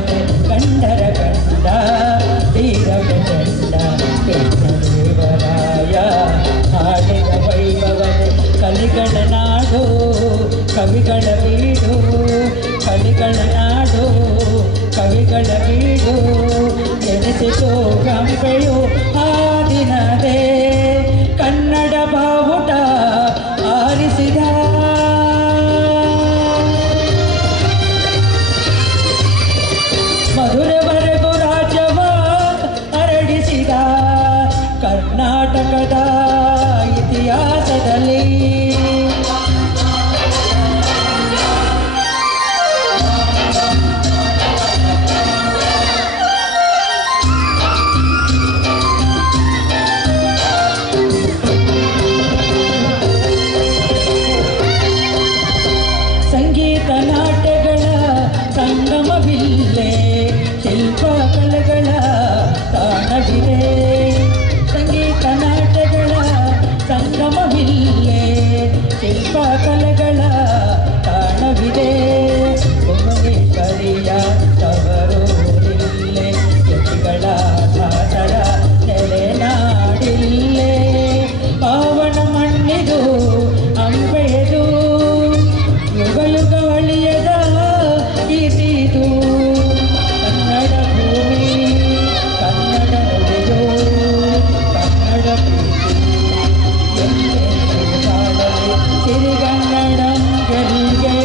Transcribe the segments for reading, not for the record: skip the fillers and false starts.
ವೈಭವತೆ ಕಂಡರ ಕಂಡ ತೀರ ಪ್ರಚಂಡ ಕೃಷ್ಣದೇವರಾಯ ಹಾಡಿದ ವೈಭವತೆ ಕಲಿಗಳ ನಾಡು ಕವಿಗಳ ಬೀಡು ಕಲಿಗಳ ನಾಡು ಕವಿಗಳ ಬೀಡು ಎನಿಸಿತು ಗಂಗೆಯು ಆ ದಿನದೇ ಕನ್ನಡ ಬಾವುಟ ಆರಿಸಿದ ಮಧುರೆವರೆಗೂ ರಾಜ್ಯವ ಹರಡಿಸಿದ ಕರ್ನಾಟಕದ ಇತಿಹಾಸದಲ್ಲಿ ಸಂಗೀತ ನಾಟ್ಯಗಳ ಸಂಗಮವಿಲ್ಲೇ ಶಿಲ್ಪ ಕಲೆಗಳ ತಾಣವಿದೆ ಸಂಗೀತ ನಾಟ್ಯಗಳ ಸಂಗಮವಿಲ್ಲೇ ಶಿಲ್ಪ ಕಲೆಗಳ ತಾಣವಿದೆ ಭುವನೇಶ್ವರಿಯ ತವರೂರಿಲ್ಲೇ ಯತಿಗಳ ದಾಸರ ನೆಲೆನಾಡಿಲ್ಲೇ ಪಾವನ ಮಣ್ಣಿದು ಅಂಬೆಯದು ಯುಗ ಯುಗ ಅಳಿಯದ ಕೀರ್ತಿದು ಕನ್ನಡ ಭೂಮಿ ಕನ್ನಡ ನುಡಿಯೋ ಕನ್ನಡ ಪ್ರೀತಿ ಸಿರಿಗನ್ನಡಂ ಗೆಲ್ಗೆ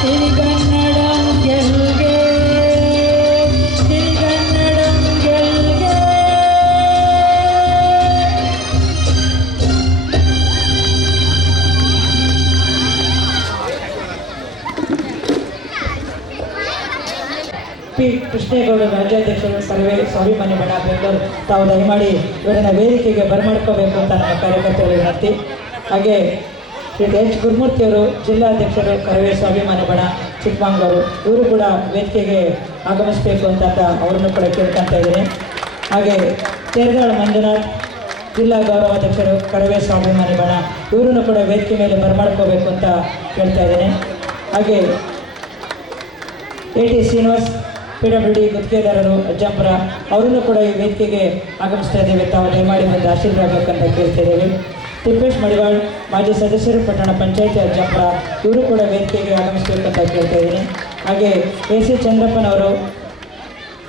ಸಿರಿಗನ್ನಡಂ ಗೆಲ್ಗೆ ಸಿರಿಗನ್ನಡಂ ಗೆಲ್ಗೆ ಪಿ ಕೃಷ್ಣೇಗೌಡ ರಾಜ್ಯಾಧ್ಯಕ್ಷರು ಸರ್ವೆ ಸ್ವಾಭಿಮಾನಿ ಬಣ ಬೆಂಗಳೂರು ತಾವು ದಯಮಾಡಿ ಇವರನ್ನ ವೇದಿಕೆಗೆ ಬರಮಾಡ್ಕೋಬೇಕು ಅಂತ ನಮ್ಮ ಕಾರ್ಯಕರ್ತರು ವಿನಂತಿ. ಹಾಗೆ ಶ್ರೀ ಎಚ್ ಗುರುಮೂರ್ತಿಯವರು ಜಿಲ್ಲಾಧ್ಯಕ್ಷರು ಕರವೇ ಸ್ವಾಭಿಮಾನಿ ಬಣ ಚಿಕ್ಕಮಗಳೂರು ಇವರು ಕೂಡ ವೇದಿಕೆಗೆ ಆಗಮಿಸಬೇಕು ಅಂತ ಅವರನ್ನು ಕೂಡ ಕೇಳ್ಕೊತಾ ಇದ್ದೀನಿ. ಹಾಗೆ ತೇರದಾಳ ಮಂಜುನಾಥ್ ಜಿಲ್ಲಾ ಗೌರವಾಧ್ಯಕ್ಷರು ಕರವೇ ಸ್ವಾಭಿಮಾನಿ ಬಣ ಇವರನ್ನು ಕೂಡ ವೇದಿಕೆ ಮೇಲೆ ಬರಮಾಡ್ಕೋಬೇಕು ಅಂತ ಕೇಳ್ತಾ ಇದ್ದೇನೆ. ಹಾಗೆ ಎ ಟಿ ಶ್ರೀನಿವಾಸ್ PWD ಗುತ್ತಿಗೆದಾರರು ಅಜ್ಜಂಪುರ ಅವರನ್ನು ಕೂಡ ಈ ವೇದಿಕೆಗೆ ಆಗಮಿಸ್ತಾ ಇದ್ದೇವೆ. ತಾವು ದಯಮಾಡಿ ಬಂದು ಆಶೀರ್ವಾದಬೇಕಂತ ಕೇಳ್ತಾ ಇದ್ದೇವೆ. ತಿಪ್ಪೇಶ್ ಮಡಿವಾಳ್ ಮಾಜಿ ಸದಸ್ಯರು ಪಟ್ಟಣ ಪಂಚಾಯತಿ ಅಜ್ಜಂಪುರ ಇವರು ಕೂಡ ವೇದಿಕೆಗೆ ಆಗಮಿಸಬೇಕಂತ ಕೇಳ್ತಾ ಇದ್ದೀನಿ. ಹಾಗೆ ಎ ಸಿ ಚಂದ್ರಪ್ಪನವರು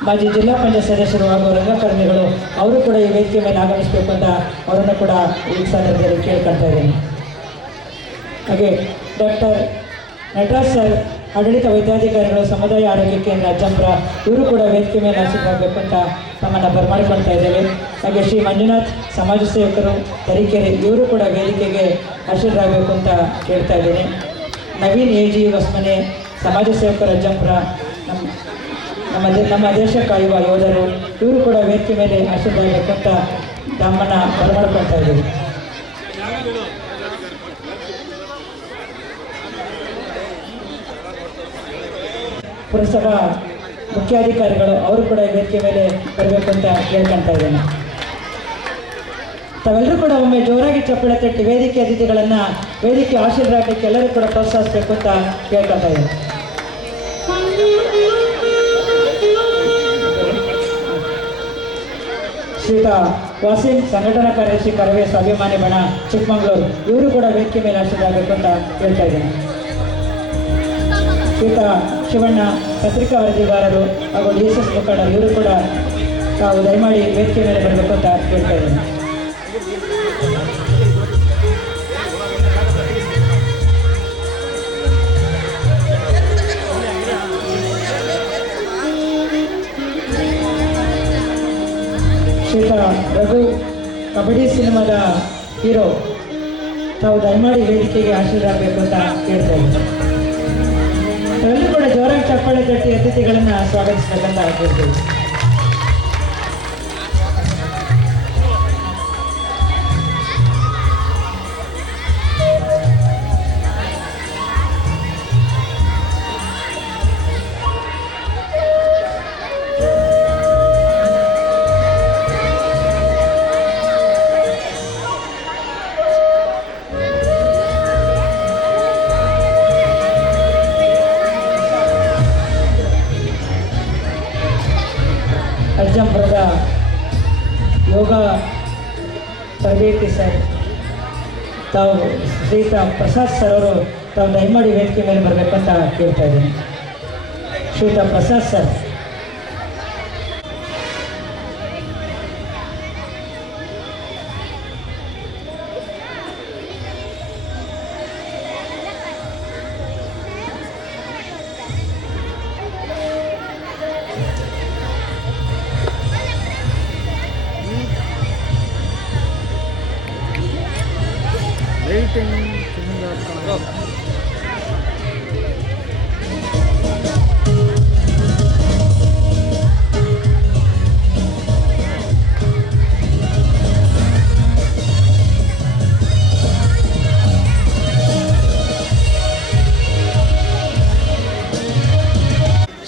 ಮಾಜಿ ಜಿಲ್ಲಾ ಪಂಚಾಯತ್ ಸದಸ್ಯರು ಹಾಗೂ ರಂಗಕರ್ಮಿಗಳು ಅವರು ಕೂಡ ಈ ವೇದಿಕೆ ಮೇಲೆ ಆಗಮಿಸಬೇಕು ಅಂತ ಅವರನ್ನು ಕೂಡ ಈ ಸಂದರ್ಭದಲ್ಲಿ ಕೇಳ್ಕೊಳ್ತಾ ಇದ್ದೀನಿ. ಹಾಗೆ ಡಾಕ್ಟರ್ ನಟರಾಜ್ ಸರ್ ಆಡಳಿತ ವೈದ್ಯಾಧಿಕಾರಿಗಳು ಸಮುದಾಯ ಆರೋಗ್ಯ ಕೇಂದ್ರ ಅಜ್ಜಂಪುರ ಇವರು ಕೂಡ ವೇದಿಕೆ ಮೇಲೆ ಆಶೀರ್ವಾದಬೇಕು ಅಂತ ತಮ್ಮನ್ನು ಬರಮಾಡಿಕೊಳ್ತಾ ಇದ್ದೇವೆ. ಹಾಗೆ ಶ್ರೀ ಮಂಜುನಾಥ್ ಸಮಾಜ ಸೇವಕರು ತರೀಕೆರೆ ಇವರು ಕೂಡ ವೇದಿಕೆಗೆ ಆಶೀರ್ವಾದಬೇಕು ಅಂತ ಕೇಳ್ತಾ ಇದ್ದೀನಿ. ನವೀನ್ ಎ.ಜಿ. ಹೊಸಮನೆ ಸಮಾಜ ಸೇವಕರು ಅಜ್ಜಂಪುರ ನಮ್ಮ ದೇಶ ಕಾಯುವ ಯೋಧರು ಇವರು ಕೂಡ ವೇದಿಕೆ ಮೇಲೆ ಆಶೀರ್ವಾದಬೇಕು ಅಂತ ತಮ್ಮನ್ನು ಬರಮಾಡಿಕೊಳ್ತಾ ಇದ್ದೀವಿ. ಪುರಸಭಾ ಮುಖ್ಯಾಧಿಕಾರಿಗಳು ಅವರು ಕೂಡ ವೇದಿಕೆ ಮೇಲೆ ಬರಬೇಕು ಅಂತ ಕೇಳ್ಕೊಳ್ತಾ ಇದ್ದೇನೆ. ತಾವೆಲ್ಲರೂ ಕೂಡ ಒಮ್ಮೆ ಜೋರಾಗಿ ಚಪ್ಪಳೆ ತಟ್ಟಿ ವೇದಿಕೆ ಅತಿಥಿಗಳನ್ನು ವೇದಿಕೆ ಆಶೀರ್ವಾದಕ್ಕೆ ಎಲ್ಲರೂ ಕೂಡ ಪ್ರೋತ್ಸಾಹಿಸಬೇಕು ಅಂತ ಕೇಳ್ಕೊಳ್ತಾ ಇದ್ದೇನೆ. ಶ್ರೀಯುತ ವಾಸಿಂ ಸಂಘಟನಾ ಕಾರ್ಯದರ್ಶಿ ಕರವೇ ಸ್ವಾಭಿಮಾನಿ ಬಣ ಚಿಕ್ಕಮಗಳೂರು ಇವರು ಕೂಡ ವೇದಿಕೆ ಮೇಲೆ ಆಶೀರ್ವಾದಬೇಕು ಅಂತ ಕೇಳ್ತಾ ಇದ್ದೇನೆ. ಶ್ರೀಯುತ ಶಿವಣ್ಣ ಪತ್ರಿಕಾ ವರದಿಗಾರರು ಹಾಗೂ DSS ಮುಖಂಡರು ಇವರು ಕೂಡ ತಾವು ದಯಮಾಡಿ ವೇದಿಕೆ ಮೇಲೆ ಬರಬೇಕು ಅಂತ ಕೇಳ್ತಾ ಇದ್ದೇನೆ. ಶ್ರೀಯುತ ರಘು ಕಬಡ್ಡಿ ಸಿನಿಮಾದ ಹೀರೋ ತಾವು ದಯಮಾಡಿ ವೇದಿಕೆಗೆ ಆಶೀರ್ವಾದಬೇಕು ಅಂತ ಕೇಳ್ತಾ ಇದ್ದೀನಿ. ತಾವೆಲ್ಲರೂ ಕೂಡ ಜೋರಾಗಿ ಚಪ್ಪಾಳೆ ತಟ್ಟಿ ಅತಿಥಿಗಳನ್ನು ಸ್ವಾಗತಿಸಬೇಕಂತ ಕೇಳ್ತೀವಿ. ಯೋಗ ತರಬೇತಿ ಸರ್ ತಾವು ಶ್ರೀಯುತ ಪ್ರಸಾದ್ ಸರ್ ಅವರು ತಾವು ದಯಮಾಡಿ ವೇದಿಕೆ ಮೇಲೆ ಬರಬೇಕಂತ ಕೇಳ್ತಾ ಇದ್ದೀನಿ. ಶ್ರೀಯುತ ಪ್ರಸಾದ್ ಸರ್.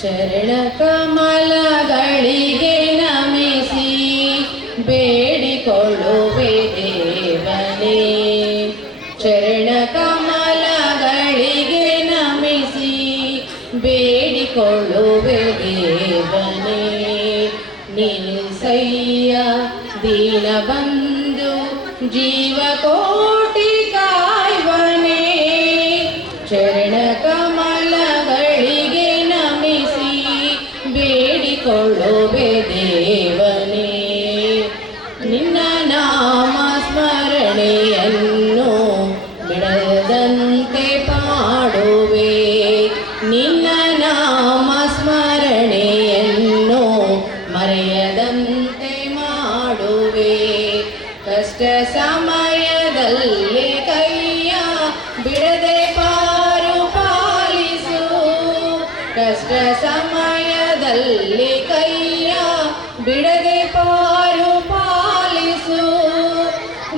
ಚರಣ ಕಮಲಗಳಿಗೆ ನಮಿಸಿ ಬೇಡಿಕೊಳ್ಳುವೆ ದೇವನೇ. ಚರಣ ಕಮಲಗಳಿಗೆ ನಮಿಸಿ ಬೇಡಿಕೊಳ್ಳುವೆ ದೇವನೇ. ನಿಲ್ಸಯ್ಯ ದೀನಬಂಧು ಜೀವಕೋಟಿ ಕಾಯ್ವನೇ. ಚರಣ ಕಮಲಗಳಿಗೆ ನಮಿಸಿ ಬೇಡಿಕೊಳ್ಳುವೆ ದೇವನೇ. ನಿನ್ನ ನಾಮ ಸ್ಮರಣೆಯನ್ನು ಬಿಡದಂತೆ ಪಾಡುವೆ. ನಿನ್ನ ನಾಮ ಸ್ಮರಣೆಯನ್ನು ಮರೆಯದಂತೆ ಮಾಡುವೆ. ಕಷ್ಟ ಸಮಯದಲ್ಲಿ ಕೈಯ ಬಿಡದೆ ಪಾರು ಪಾಲಿಸು. ಕಷ್ಟ ಸಮಯದಲ್ಲಿ ಕೈಯ ಬಿಡದೆ ಪಾರು ಪಾಲಿಸು.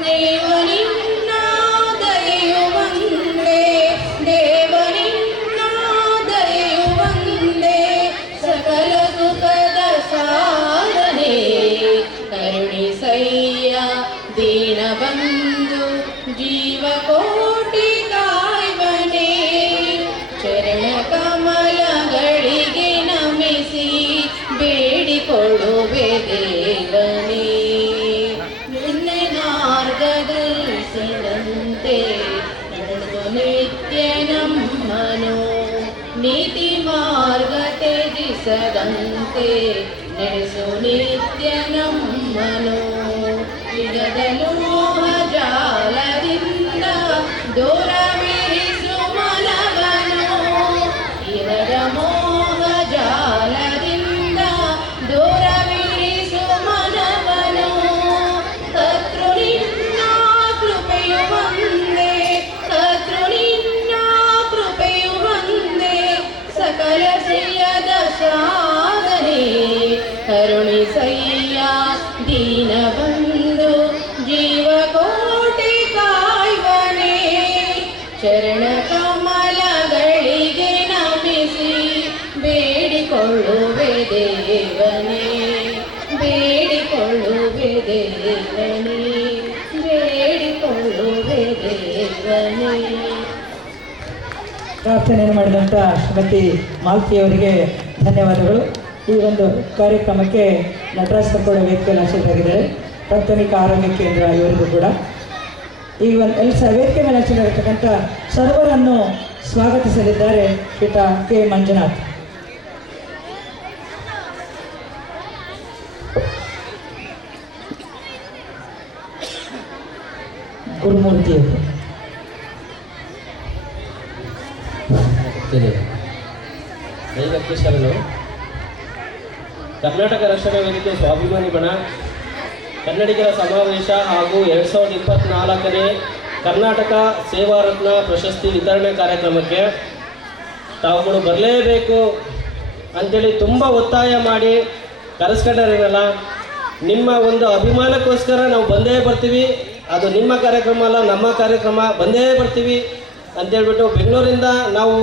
ದೇವನಿನ್ನ ದಯೆಯು ಒಂದೇ, ದೇವನಿನ್ನ ದಯೆಯು ಒಂದೇ, ಸಕಲ ಸುಖದ ಸಾಧನೆ. ಕರುಣಿಸಯ್ಯ ದೀನಬಂಧು ಜೀವಕೋಟಿ ಕಾಯ್ವನೇ. ಚರಣ ಕಮಲಗಳಿಗೆ ನಮಿಸಿ ಬೇಡಿಕೊಳ್ಳುವೆ ದೇವನೇ. ನಿನ್ನ ಮಾರ್ಗದರ್ಶನಂತೆ ನಡೆದು ನಿತ್ಯ ನಮ್ಮನು. ನೀತಿ ಮಾರ್ಗ ತ್ಯಜಿಸದಂತೆ ನಡೆಸು ನಿತ್ಯ ನಮ್ಮನು. ಯುಗದಲು ಮೋಹ ಜಾಲದಿಂದ ದೂರವಿರಿಸು ಮನವನು. ಇರದ ಮೋಹ ಜಾಲದಿಂದ ದೂರವಿರಿಸು ಮನವನು. ಕರ್ತೃ ನಿನ್ನ ಕೃಪೆಯು ಒಂದೇ, ಕರ್ತೃ ನಿನ್ನ ಕೃಪೆಯು ಒಂದೇ, ಸಕಲ ಸಿಯದ ಸಾಧನೆ. ಕರುಣಿಸಯ್ಯ ದೀನಬಂಧು ಜೀವಕೋಟಿ ಕಾಯ್ವನೇ. ಚರಣ ಕಮಲಗಳಿಗೆ ನಮಿಸಿ ಬೇಡಿಕೊಳ್ಳುವೆ ದೇವನೇ. ಬೇಡಿಕೊಳ್ಳುವೆ ದೇವನೇ, ಬೇಡಿಕೊಳ್ಳುವೆ ದೇವನೇ. ಪ್ರಾರ್ಥನೆಯನ್ನು ಮಾಡಿದಂಥ ಶ್ರೀಮತಿ ಮಾಲ್ತಿಯವರಿಗೆ ಧನ್ಯವಾದಗಳು. ಈ ಒಂದು ಕಾರ್ಯಕ್ರಮಕ್ಕೆ ನಟರಾಜ್ ಕೂಡ ವೇದಿಕೆಯಲ್ಲಿ ಆಶೀರ್ವಾಗಿದ್ದಾರೆ. ಪ್ರಾಥಮಿಕ ಆರೋಗ್ಯ ಕೇಂದ್ರ ಇವರಿಗೂ ಕೂಡ ಈ ಒಂದು ವೇದಿಕೆ ಮೇಲೆ ಆಶೀರ್ವಾಗಿರ್ತಕ್ಕಂಥ ಸರ್ವರನ್ನು ಸ್ವಾಗತಿಸಲಿದ್ದಾರೆ ಶ್ರೀಯುತ ಕೆ ಮಂಜುನಾಥ್. ಗುರುಮೂರ್ತಿಯವರು ದೈವಕ್ಕೆ ಶರಣು. ಕರ್ನಾಟಕ ರಕ್ಷಣಾ ವೇದಿಕೆ ಸ್ವಾಭಿಮಾನಿ ಬಣ ಕನ್ನಡಿಗರ ಸಮಾವೇಶ ಹಾಗೂ 2024ನೇ ಕರ್ನಾಟಕ ಸೇವಾ ರತ್ನ ಪ್ರಶಸ್ತಿ ವಿತರಣೆ ಕಾರ್ಯಕ್ರಮಕ್ಕೆ ತಾವುಗಳು ಬರಲೇಬೇಕು ಅಂಥೇಳಿ ತುಂಬ ಒತ್ತಾಯ ಮಾಡಿ ಕರೆಸ್ಕೊಂಡಾರೇನಲ್ಲ. ನಿಮ್ಮ ಒಂದು ಅಭಿಮಾನಕ್ಕೋಸ್ಕರ ನಾವು ಬಂದೇ ಬರ್ತೀವಿ. ಅದು ನಿಮ್ಮ ಕಾರ್ಯಕ್ರಮ ಅಲ್ಲ, ನಮ್ಮ ಕಾರ್ಯಕ್ರಮ, ಬಂದೇ ಬರ್ತೀವಿ ಅಂತೇಳ್ಬಿಟ್ಟು ಬೆಂಗಳೂರಿಂದ ನಾವು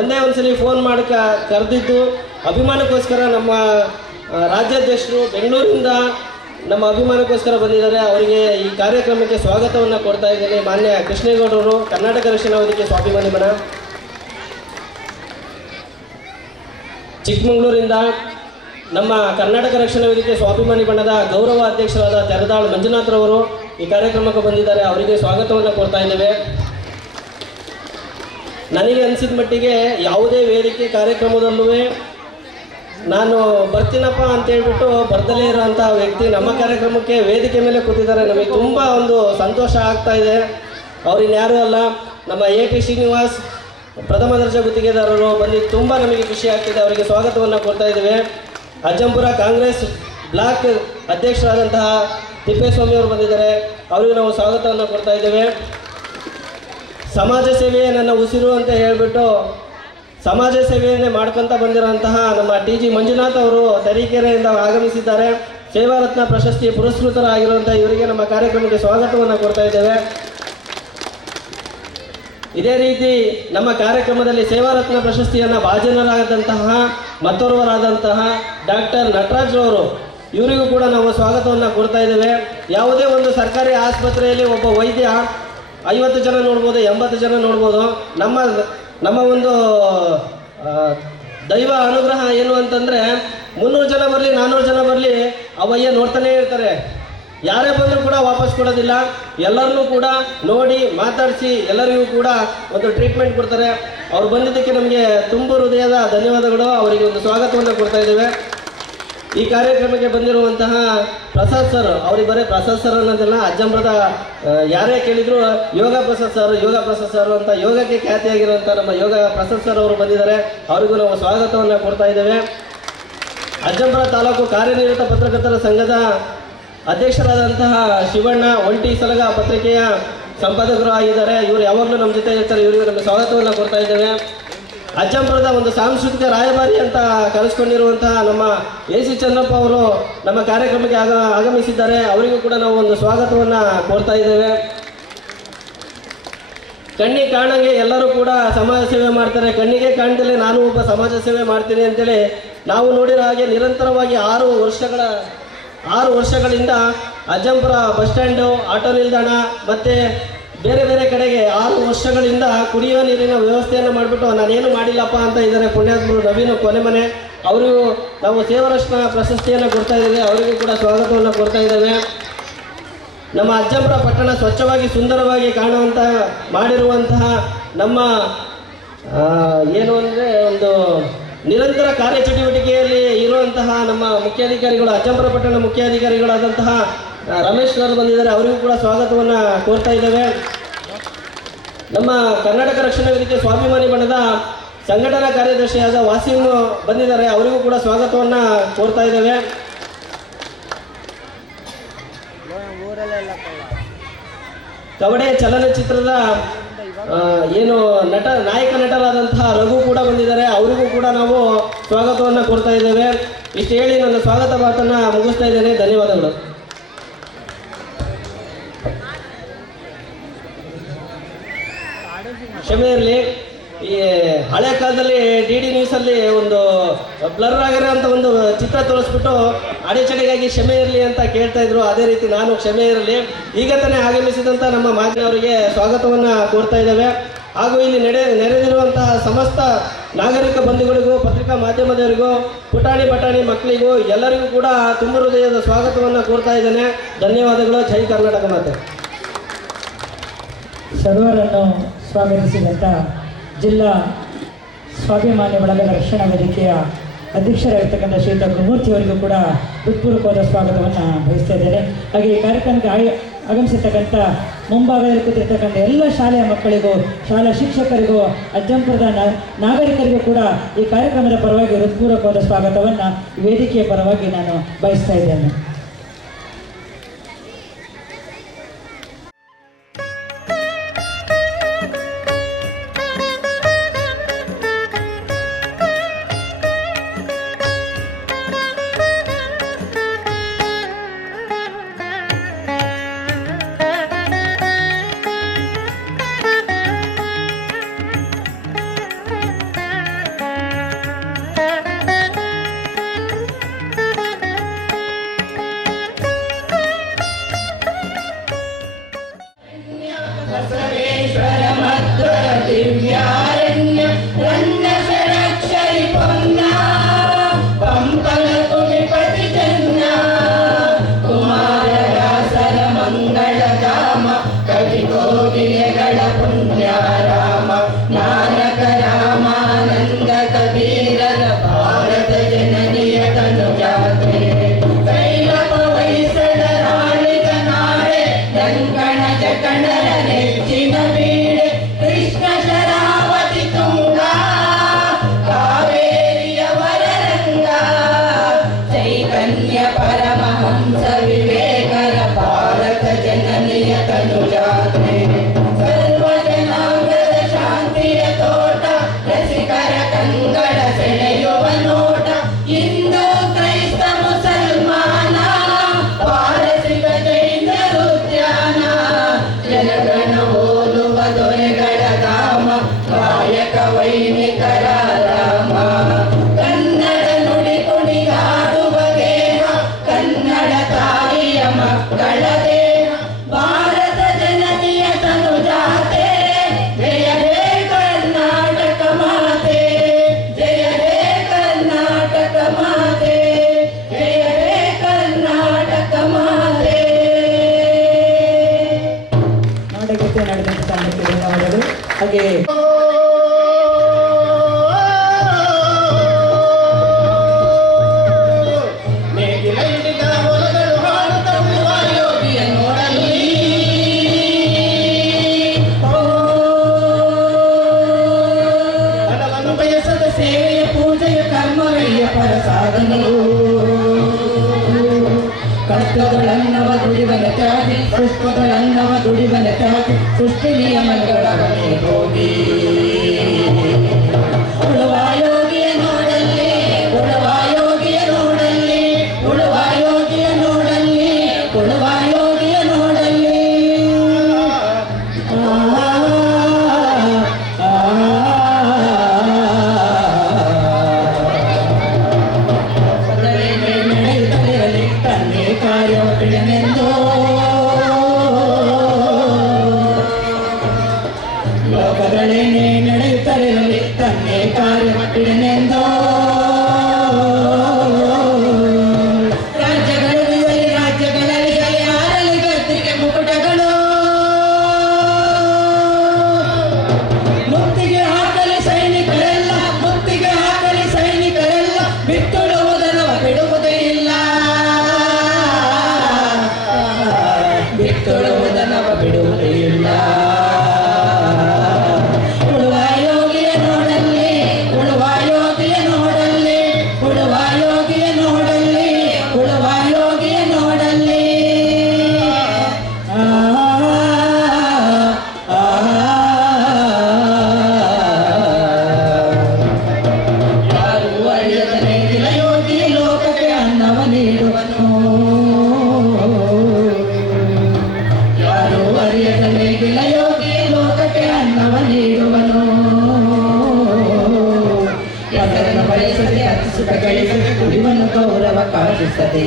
ಒಂದೇ ಒಂದ್ಸಲಿ ಫೋನ್ ಮಾಡಿ ಕರೆದಿದ್ದು ಅಭಿಮಾನಕ್ಕೋಸ್ಕರ. ನಮ್ಮ ರಾಜ್ಯಾಧ್ಯಕ್ಷರು ಬೆಂಗಳೂರಿಂದ ನಮ್ಮ ಅಭಿಮಾನಕ್ಕೋಸ್ಕರ ಬಂದಿದ್ದಾರೆ. ಅವರಿಗೆ ಈ ಕಾರ್ಯಕ್ರಮಕ್ಕೆ ಸ್ವಾಗತವನ್ನು ಕೊಡ್ತಾ ಇದ್ದೇನೆ. ಮಾನ್ಯ ಕೃಷ್ಣೇಗೌಡರು, ಕರ್ನಾಟಕ ರಕ್ಷಣಾ ವೇದಿಕೆ ಸ್ವಾಭಿಮಾನಿ ಬಣ. ಚಿಕ್ಕಮಗಳೂರಿಂದ ನಮ್ಮ ಕರ್ನಾಟಕ ರಕ್ಷಣಾ ವೇದಿಕೆ ಸ್ವಾಭಿಮಾನಿ ಬಣದ ಗೌರವ ಅಧ್ಯಕ್ಷರಾದ ತೆರದಾಳ್ ಮಂಜುನಾಥ್ರವರು ಈ ಕಾರ್ಯಕ್ರಮಕ್ಕೆ ಬಂದಿದ್ದಾರೆ. ಅವರಿಗೆ ಸ್ವಾಗತವನ್ನು ಕೋರ್ತಾ ಇದ್ದೇವೆ. ನನಗೆ ಅನಿಸಿದ ಮಟ್ಟಿಗೆ ಯಾವುದೇ ವೇದಿಕೆ ಕಾರ್ಯಕ್ರಮದಲ್ಲೂ ನಾನು ಬರ್ತೀನಪ್ಪ ಅಂತ ಹೇಳ್ಬಿಟ್ಟು ಬರ್ದಲೇ ಇರೋಂಥ ವ್ಯಕ್ತಿ ನಮ್ಮ ಕಾರ್ಯಕ್ರಮಕ್ಕೆ ವೇದಿಕೆ ಮೇಲೆ ಕೂತಿದ್ದಾರೆ. ನಮಗೆ ತುಂಬ ಒಂದು ಸಂತೋಷ ಆಗ್ತಾ ಇದೆ. ಅವ್ರಿನ್ಯಾರೂ ಅಲ್ಲ, ನಮ್ಮ AT ಶ್ರೀನಿವಾಸ್ ಪ್ರಥಮ ದರ್ಜೆ ಗುತ್ತಿಗೆದಾರರು ಬಂದಿದ್ದು ತುಂಬ ನಮಗೆ ಖುಷಿ ಆಗ್ತಿದೆ. ಅವರಿಗೆ ಸ್ವಾಗತವನ್ನು ಕೊಡ್ತಾ ಇದ್ದೇವೆ. ಅಜ್ಜಂಪುರ ಕಾಂಗ್ರೆಸ್ ಬ್ಲಾಕ್ ಅಧ್ಯಕ್ಷರಾದಂತಹ ತಿಪ್ಪೇಸ್ವಾಮಿಯವರು ಬಂದಿದ್ದಾರೆ. ಅವರಿಗೆ ನಾವು ಸ್ವಾಗತವನ್ನು ಕೊಡ್ತಾ ಇದ್ದೇವೆ. ಸಮಾಜ ಸೇವೆಯೇ ನನ್ನ ಉಸಿರು ಅಂತ ಹೇಳಿಬಿಟ್ಟು ಸಮಾಜ ಸೇವೆಯನ್ನೇ ಮಾಡ್ಕೊತ ಬಂದಿರೋಂತಹ ನಮ್ಮ TG ಮಂಜುನಾಥ್ ಅವರು ತರೀಕೆರೆಯಿಂದ ಆಗಮಿಸಿದ್ದಾರೆ. ಸೇವಾ ರತ್ನ ಪ್ರಶಸ್ತಿ ಪುರಸ್ಕೃತರಾಗಿರುವಂಥ ಇವರಿಗೆ ನಮ್ಮ ಕಾರ್ಯಕ್ರಮಕ್ಕೆ ಸ್ವಾಗತವನ್ನು ಕೊಡ್ತಾ ಇದ್ದೇವೆ. ಇದೇ ರೀತಿ ನಮ್ಮ ಕಾರ್ಯಕ್ರಮದಲ್ಲಿ ಸೇವಾ ರತ್ನ ಪ್ರಶಸ್ತಿಯನ್ನು ಭಾಜನರಾದಂತಹ ಮತ್ತೋರ್ವರಾದಂತಹ ಡಾಕ್ಟರ್ ನಟರಾಜ್ ಅವರು ಇವರಿಗೂ ಕೂಡ ನಾವು ಸ್ವಾಗತವನ್ನು ಕೊಡ್ತಾ ಇದ್ದೇವೆ. ಯಾವುದೇ ಒಂದು ಸರ್ಕಾರಿ ಆಸ್ಪತ್ರೆಯಲ್ಲಿ ಒಬ್ಬ ವೈದ್ಯ 50 ಜನ ನೋಡ್ಬೋದು, 80 ಜನ ನೋಡ್ಬೋದು. ನಮ್ಮ ಒಂದು ದೈವ ಅನುಗ್ರಹ ಏನು ಅಂತಂದರೆ 300 ಜನ ಬರಲಿ 400 ಜನ ಬರಲಿ ಅವಯ್ಯ ನೋಡ್ತಾನೇ ಇರ್ತಾರೆ. ಯಾರೇ ಬಂದರೂ ಕೂಡ ವಾಪಸ್ ಕೊಡೋದಿಲ್ಲ. ಎಲ್ಲರನ್ನೂ ಕೂಡ ನೋಡಿ ಮಾತಾಡಿಸಿ ಎಲ್ಲರಿಗೂ ಕೂಡ ಒಂದು ಟ್ರೀಟ್ಮೆಂಟ್ ಕೊಡ್ತಾರೆ. ಅವ್ರು ಬಂದಿದ್ದಕ್ಕೆ ನಮಗೆ ತುಂಬ ಹೃದಯದ ಧನ್ಯವಾದಗಳು. ಅವರಿಗೆ ಒಂದು ಸ್ವಾಗತವನ್ನು ಕೊಡ್ತಾ ಇದ್ದೇವೆ. ಈ ಕಾರ್ಯಕ್ರಮಕ್ಕೆ ಬಂದಿರುವಂತಹ ಪ್ರಸಾದ್ ಸರ್, ಅವ್ರಿಗೆ ಬರೀ ಪ್ರಸಾದ್ ಸರ್ ಅನ್ನೋದಲ್ಲ, ಅಜ್ಜಂಪುರದ ಯಾರೇ ಕೇಳಿದ್ರು ಯೋಗ ಪ್ರಸಾದ್ ಸರ್ ಅಂತ ಯೋಗಕ್ಕೆ ಖ್ಯಾತಿಯಾಗಿರುವಂಥ ನಮ್ಮ ಯೋಗ ಪ್ರಸಾದ್ ಸರ್ ಅವರು ಬಂದಿದ್ದಾರೆ. ಅವರಿಗೂ ನಾವು ಸ್ವಾಗತವನ್ನು ಕೊಡ್ತಾ ಇದ್ದೇವೆ. ಅಜ್ಜಂಪುರ ತಾಲೂಕು ಕಾರ್ಯನಿರತ ಪತ್ರಕರ್ತರ ಸಂಘದ ಅಧ್ಯಕ್ಷರಾದಂತಹ ಶಿವಣ್ಣ ಒಂಟಿ ಸಲಗ ಪತ್ರಿಕೆಯ ಸಂಪಾದಕರು ಆಗಿದ್ದಾರೆ. ಇವರು ಯಾವಾಗಲೂ ನಮ್ಮ ಜೊತೆ ಇರ್ತಾರೆ. ಇವರಿಗೆ ನಮಗೆ ಸ್ವಾಗತವನ್ನು ಕೊಡ್ತಾ ಇದ್ದೇವೆ. ಅಜ್ಜಂಪುರದ ಒಂದು ಸಾಂಸ್ಕೃತಿಕ ರಾಯಭಾರಿ ಅಂತ ಕರೆಸ್ಕೊಂಡಿರುವಂತಹ ನಮ್ಮ AC ಚಂದ್ರಪ್ಪ ಅವರು ನಮ್ಮ ಕಾರ್ಯಕ್ರಮಕ್ಕೆ ಆಗಮಿಸಿದ್ದಾರೆ. ಅವರಿಗೂ ಕೂಡ ನಾವು ಒಂದು ಸ್ವಾಗತವನ್ನು ಕೋರ್ತಾ ಇದ್ದೇವೆ. ಕಣ್ಣಿಗೆ ಕಾಣಂಗೆ ಎಲ್ಲರೂ ಕೂಡ ಸಮಾಜ ಸೇವೆ ಮಾಡ್ತಾರೆ. ಕಣ್ಣಿಗೆ ಕಾಣ್ದಲೇ ನಾನು ಒಬ್ಬ ಸಮಾಜ ಸೇವೆ ಮಾಡ್ತೀನಿ ಅಂತೇಳಿ ನಾವು ನೋಡಿರೋ ಹಾಗೆ ನಿರಂತರವಾಗಿ 6 ವರ್ಷಗಳಿಂದ ಅಜ್ಜಂಪುರ ಬಸ್ ಸ್ಟ್ಯಾಂಡು, ಆಟೋ ನಿಲ್ದಾಣ ಮತ್ತು ಬೇರೆ ಬೇರೆ ಕಡೆಗೆ 6 ವರ್ಷಗಳಿಂದ ಕುಡಿಯುವ ನೀರಿನ ವ್ಯವಸ್ಥೆಯನ್ನು ಮಾಡಿಬಿಟ್ಟು ನಾನೇನು ಮಾಡಿಲ್ಲಪ್ಪ ಅಂತ ಇದ್ದಾರೆ ಪುಣ್ಯಾತ್ಮರು ನವೀನ ಕೊನೆಮನೆ. ಅವರಿಗೂ ನಾವು ಸೇವಾರತ್ನ ಪ್ರಶಸ್ತಿಯನ್ನು ಕೊಡ್ತಾ ಇದ್ದೇವೆ. ಅವರಿಗೂ ಕೂಡ ಸ್ವಾಗತವನ್ನು ಕೊಡ್ತಾ ಇದ್ದೇವೆ. ನಮ್ಮ ಅಜ್ಜಂಪುರ ಪಟ್ಟಣ ಸ್ವಚ್ಛವಾಗಿ ಸುಂದರವಾಗಿ ಕಾಣುವಂಥ ಮಾಡಿರುವಂತಹ ನಮ್ಮ ಏನು ಅಂದರೆ ಒಂದು ನಿರಂತರ ಕಾರ್ಯಚಟುವಟಿಕೆಯಲ್ಲಿ ಇರುವಂತಹ ನಮ್ಮ ಮುಖ್ಯಾಧಿಕಾರಿಗಳು, ಅಜ್ಜಂಪುರ ಪಟ್ಟಣ ಮುಖ್ಯಾಧಿಕಾರಿಗಳಾದಂತಹ ರಮೇಶ್ ಸರ್ ಬಂದಿದ್ದಾರೆ. ಅವರಿಗೂ ಕೂಡ ಸ್ವಾಗತವನ್ನು ಕೋರ್ತಾ ಇದ್ದೇವೆ. ನಮ್ಮ ಕರ್ನಾಟಕ ರಕ್ಷಣಾ ವೇದಿಕೆ ಸ್ವಾಭಿಮಾನಿ ಬಣದ ಸಂಘಟನಾ ಕಾರ್ಯದರ್ಶಿಯಾದ ವಾಸಿಂ ಬಂದಿದ್ದಾರೆ. ಅವರಿಗೂ ಕೂಡ ಸ್ವಾಗತವನ್ನು ಕೋರ್ತಾ ಇದ್ದೇವೆ. ಕವಡೆ ಚಲನಚಿತ್ರದ ಏನು ನಾಯಕ ನಟರಾದಂತಹ ರಘು ಕೂಡ ಬಂದಿದ್ದಾರೆ. ಅವರಿಗೂ ಕೂಡ ನಾವು ಸ್ವಾಗತವನ್ನು ಕೊಡ್ತಾ ಇದ್ದೇವೆ. ಇಷ್ಟು ಹೇಳಿ ನನ್ನ ಸ್ವಾಗತ ಮಾತನ್ನು ಮುಗಿಸ್ತಾ ಇದ್ದೇನೆ. ಧನ್ಯವಾದಗಳು. ಕ್ಷಮೆ ಇರಲಿ. ಈ ಹಳೆ ಕಾಲದಲ್ಲಿ DD ನ್ಯೂಸಲ್ಲಿ ಒಂದು ಬ್ಲರ್ ಆಗಿರೋಂಥ ಒಂದು ಚಿತ್ರ ತೋರಿಸ್ಬಿಟ್ಟು ಅಡೆಚಣೆಗಾಗಿ ಕ್ಷಮೆ ಇರಲಿ ಅಂತ ಕೇಳ್ತಾ ಇದ್ರು. ಅದೇ ರೀತಿ ನಾನು ಕ್ಷಮೆ ಇರಲಿ. ಈಗ ತಾನೇ ಆಗಮಿಸಿದಂಥ ನಮ್ಮ ಮಾಜಿನವರಿಗೆ ಸ್ವಾಗತವನ್ನು ಕೋರ್ತಾ ಇದ್ದೇವೆ. ಹಾಗೂ ಇಲ್ಲಿ ನೆರೆದಿರುವಂತಹ ಸಮಸ್ತ ನಾಗರಿಕ ಬಂಧುಗಳಿಗೂ, ಪತ್ರಿಕಾ ಮಾಧ್ಯಮದವರಿಗೂ, ಪುಟಾಣಿ ಬಟಾಣಿ ಮಕ್ಕಳಿಗೂ ಎಲ್ಲರಿಗೂ ಕೂಡ ತುಂಬ ಹೃದಯದ ಸ್ವಾಗತವನ್ನು ಕೋರ್ತಾ ಇದ್ದೇನೆ. ಧನ್ಯವಾದಗಳು. ಜೈ ಕರ್ನಾಟಕ ಮಾತೆ. ಸರ್ವರನ್ನು ಸ್ವಾಗತಿಸಿದಂಥ ಜಿಲ್ಲಾ ಸ್ವಾಭಿಮಾನಿ ಬಳಗದ ರಕ್ಷಣಾ ವೇದಿಕೆಯ ಅಧ್ಯಕ್ಷರಾಗಿರ್ತಕ್ಕಂಥ ಶ್ರೀಯುತ ಗುರುಮೂರ್ತಿ ಅವರಿಗೂ ಕೂಡ ಹೃತ್ಪೂರ್ವಕವಾದ ಸ್ವಾಗತವನ್ನು ಬಯಸ್ತಾ ಇದ್ದೇನೆ. ಹಾಗೆ ಈ ಕಾರ್ಯಕ್ರಮಕ್ಕೆ ಆಗಮಿಸಿರ್ತಕ್ಕಂಥ ಮುಂಭಾಗದಲ್ಲಿ ಕೂತಿರ್ತಕ್ಕಂಥ ಎಲ್ಲ ಶಾಲೆಯ ಮಕ್ಕಳಿಗೂ, ಶಾಲಾ ಶಿಕ್ಷಕರಿಗೂ, ಅಜ್ಜಂಪುರದ ನಾಗರಿಕರಿಗೂ ಕೂಡ ಈ ಕಾರ್ಯಕ್ರಮದ ಪರವಾಗಿ ಹೃತ್ಪೂರ್ವಕವಾದ ಸ್ವಾಗತವನ್ನು ವೇದಿಕೆಯ ಪರವಾಗಿ ನಾನು ಬಯಸ್ತಾ ಇದ್ದೇನೆ. ವೈಣಿಕರ ರಾಮ ಕನ್ನಡ ನುಡಿ ಕುಣಿಗಾಡುವ ದೇಹ ಕನ್ನಡ ತಾಯಿಯ ಮಕ್ಕಳ ದೇಹ ಭಾರತ ಜನನಿಯ ತನುಜಾತೆ ಜಯ ಹೇ ಕರ್ನಾಟಕ ಮಾತೆ ಜಯ ಹೇ ಕರ್ನಾಟಕ ಮಾತೆ ಜಯ ಹೇ ಕರ್ನಾಟಕ ಮಾತೆ. ನಾಡಗೀತೆ ನಡೆದಂಥ ತಂಡಕ್ಕೆ ಧನ್ಯವಾದಗಳು. ಹಾಗೆ ಸೇವೆಯ ಪೂಜೆಯ ಕರ್ಮವಯ್ಯ ಪರಸಾಧನೆಯು ಕಷ್ಟಗಳನ್ನವ ದುಡಿವನ ತ್ಯಾಗಿ ಪುಷ್ಪಗಳನ್ನವ ದುಡಿವನ ತ್ಯಾಗಿ ಸೃಷ್ಟಿ ನಿಯಮಗಳ ಹೋಗಿ ಉಳುವ ಯೋಗಿಯ ನೋಡಲ್ಲಿ ಉಳುವ ಯೋಗಿಯ ನೋಡಲ್ಲಿ ಉಳುವ ಯೋಗಿಯ ನೋಡಲ್ಲಿ ಉಳುವ ಯೋಗಿಯ ನೋಡಲ್ಲಿ ತಂದೆ ಕಾರ್ಯೋಪಿಡನೆಂದೋ ಲೋಕಗಳೇನೇ ನಡೆಯುತ್ತಲಿರಲಿ ತಂದೆ ಕಾರ್ಯೋಪಿಡನೆಂದೋ ರಾಜ್ಯಗಳಲ್ಲಿ ಆರಲಿ ಗದ್ದಿಗೆ ಮುಕುಟಗಳು ಮುತ್ತಿಗೆ ಹಾಕಲಿ ಸೈನಿಕರೆಲ್ಲ ಮುತ್ತಿಗೆ ಹಾಕಲಿ ಸೈನಿಕರೆಲ್ಲ ಬಿತ್ತುಳುವುದನ್ನು ಬಿಡುವುದೇ ಇಲ್ಲ ಬಿತ್ತುಳುವುದನ್ನು ಬಿಡುವುದೇ ಇಲ್ಲ. ಉಳುವ ಯೋಗಿಯ ನೋಡಲ್ಲಿ ಉಳುವ ಯೋಗಿಯ ನೋಡಲ್ಲಿ ಉಳುವ ಯೋಗಿಯ ನೋಡಲ್ಲಿ ಉಳುವ ಯೋಗಿಯ ನೋಡಲ್ಲಿ ಯಾರು ಅರಿಯದ ನೇಗಿಲ ಯೋಗಿ ಲೋಕಕ್ಕೆ ಅನ್ನವ ನೀಡುವನು ಯಾರು ಅರಿಯದ ನೇಗಿಲ ಯೋಗಿ ಲೋಕಕ್ಕೆ ಅನ್ನವ ನೀಡುವನು ಎಲ್ಲರನ್ನು ಬಯಸದೆ ಅತಿಸುತ ಗಳಿಸದೆ ಕುಡಿವನು ಗೌರವ ಕಾಣಿಸದೆ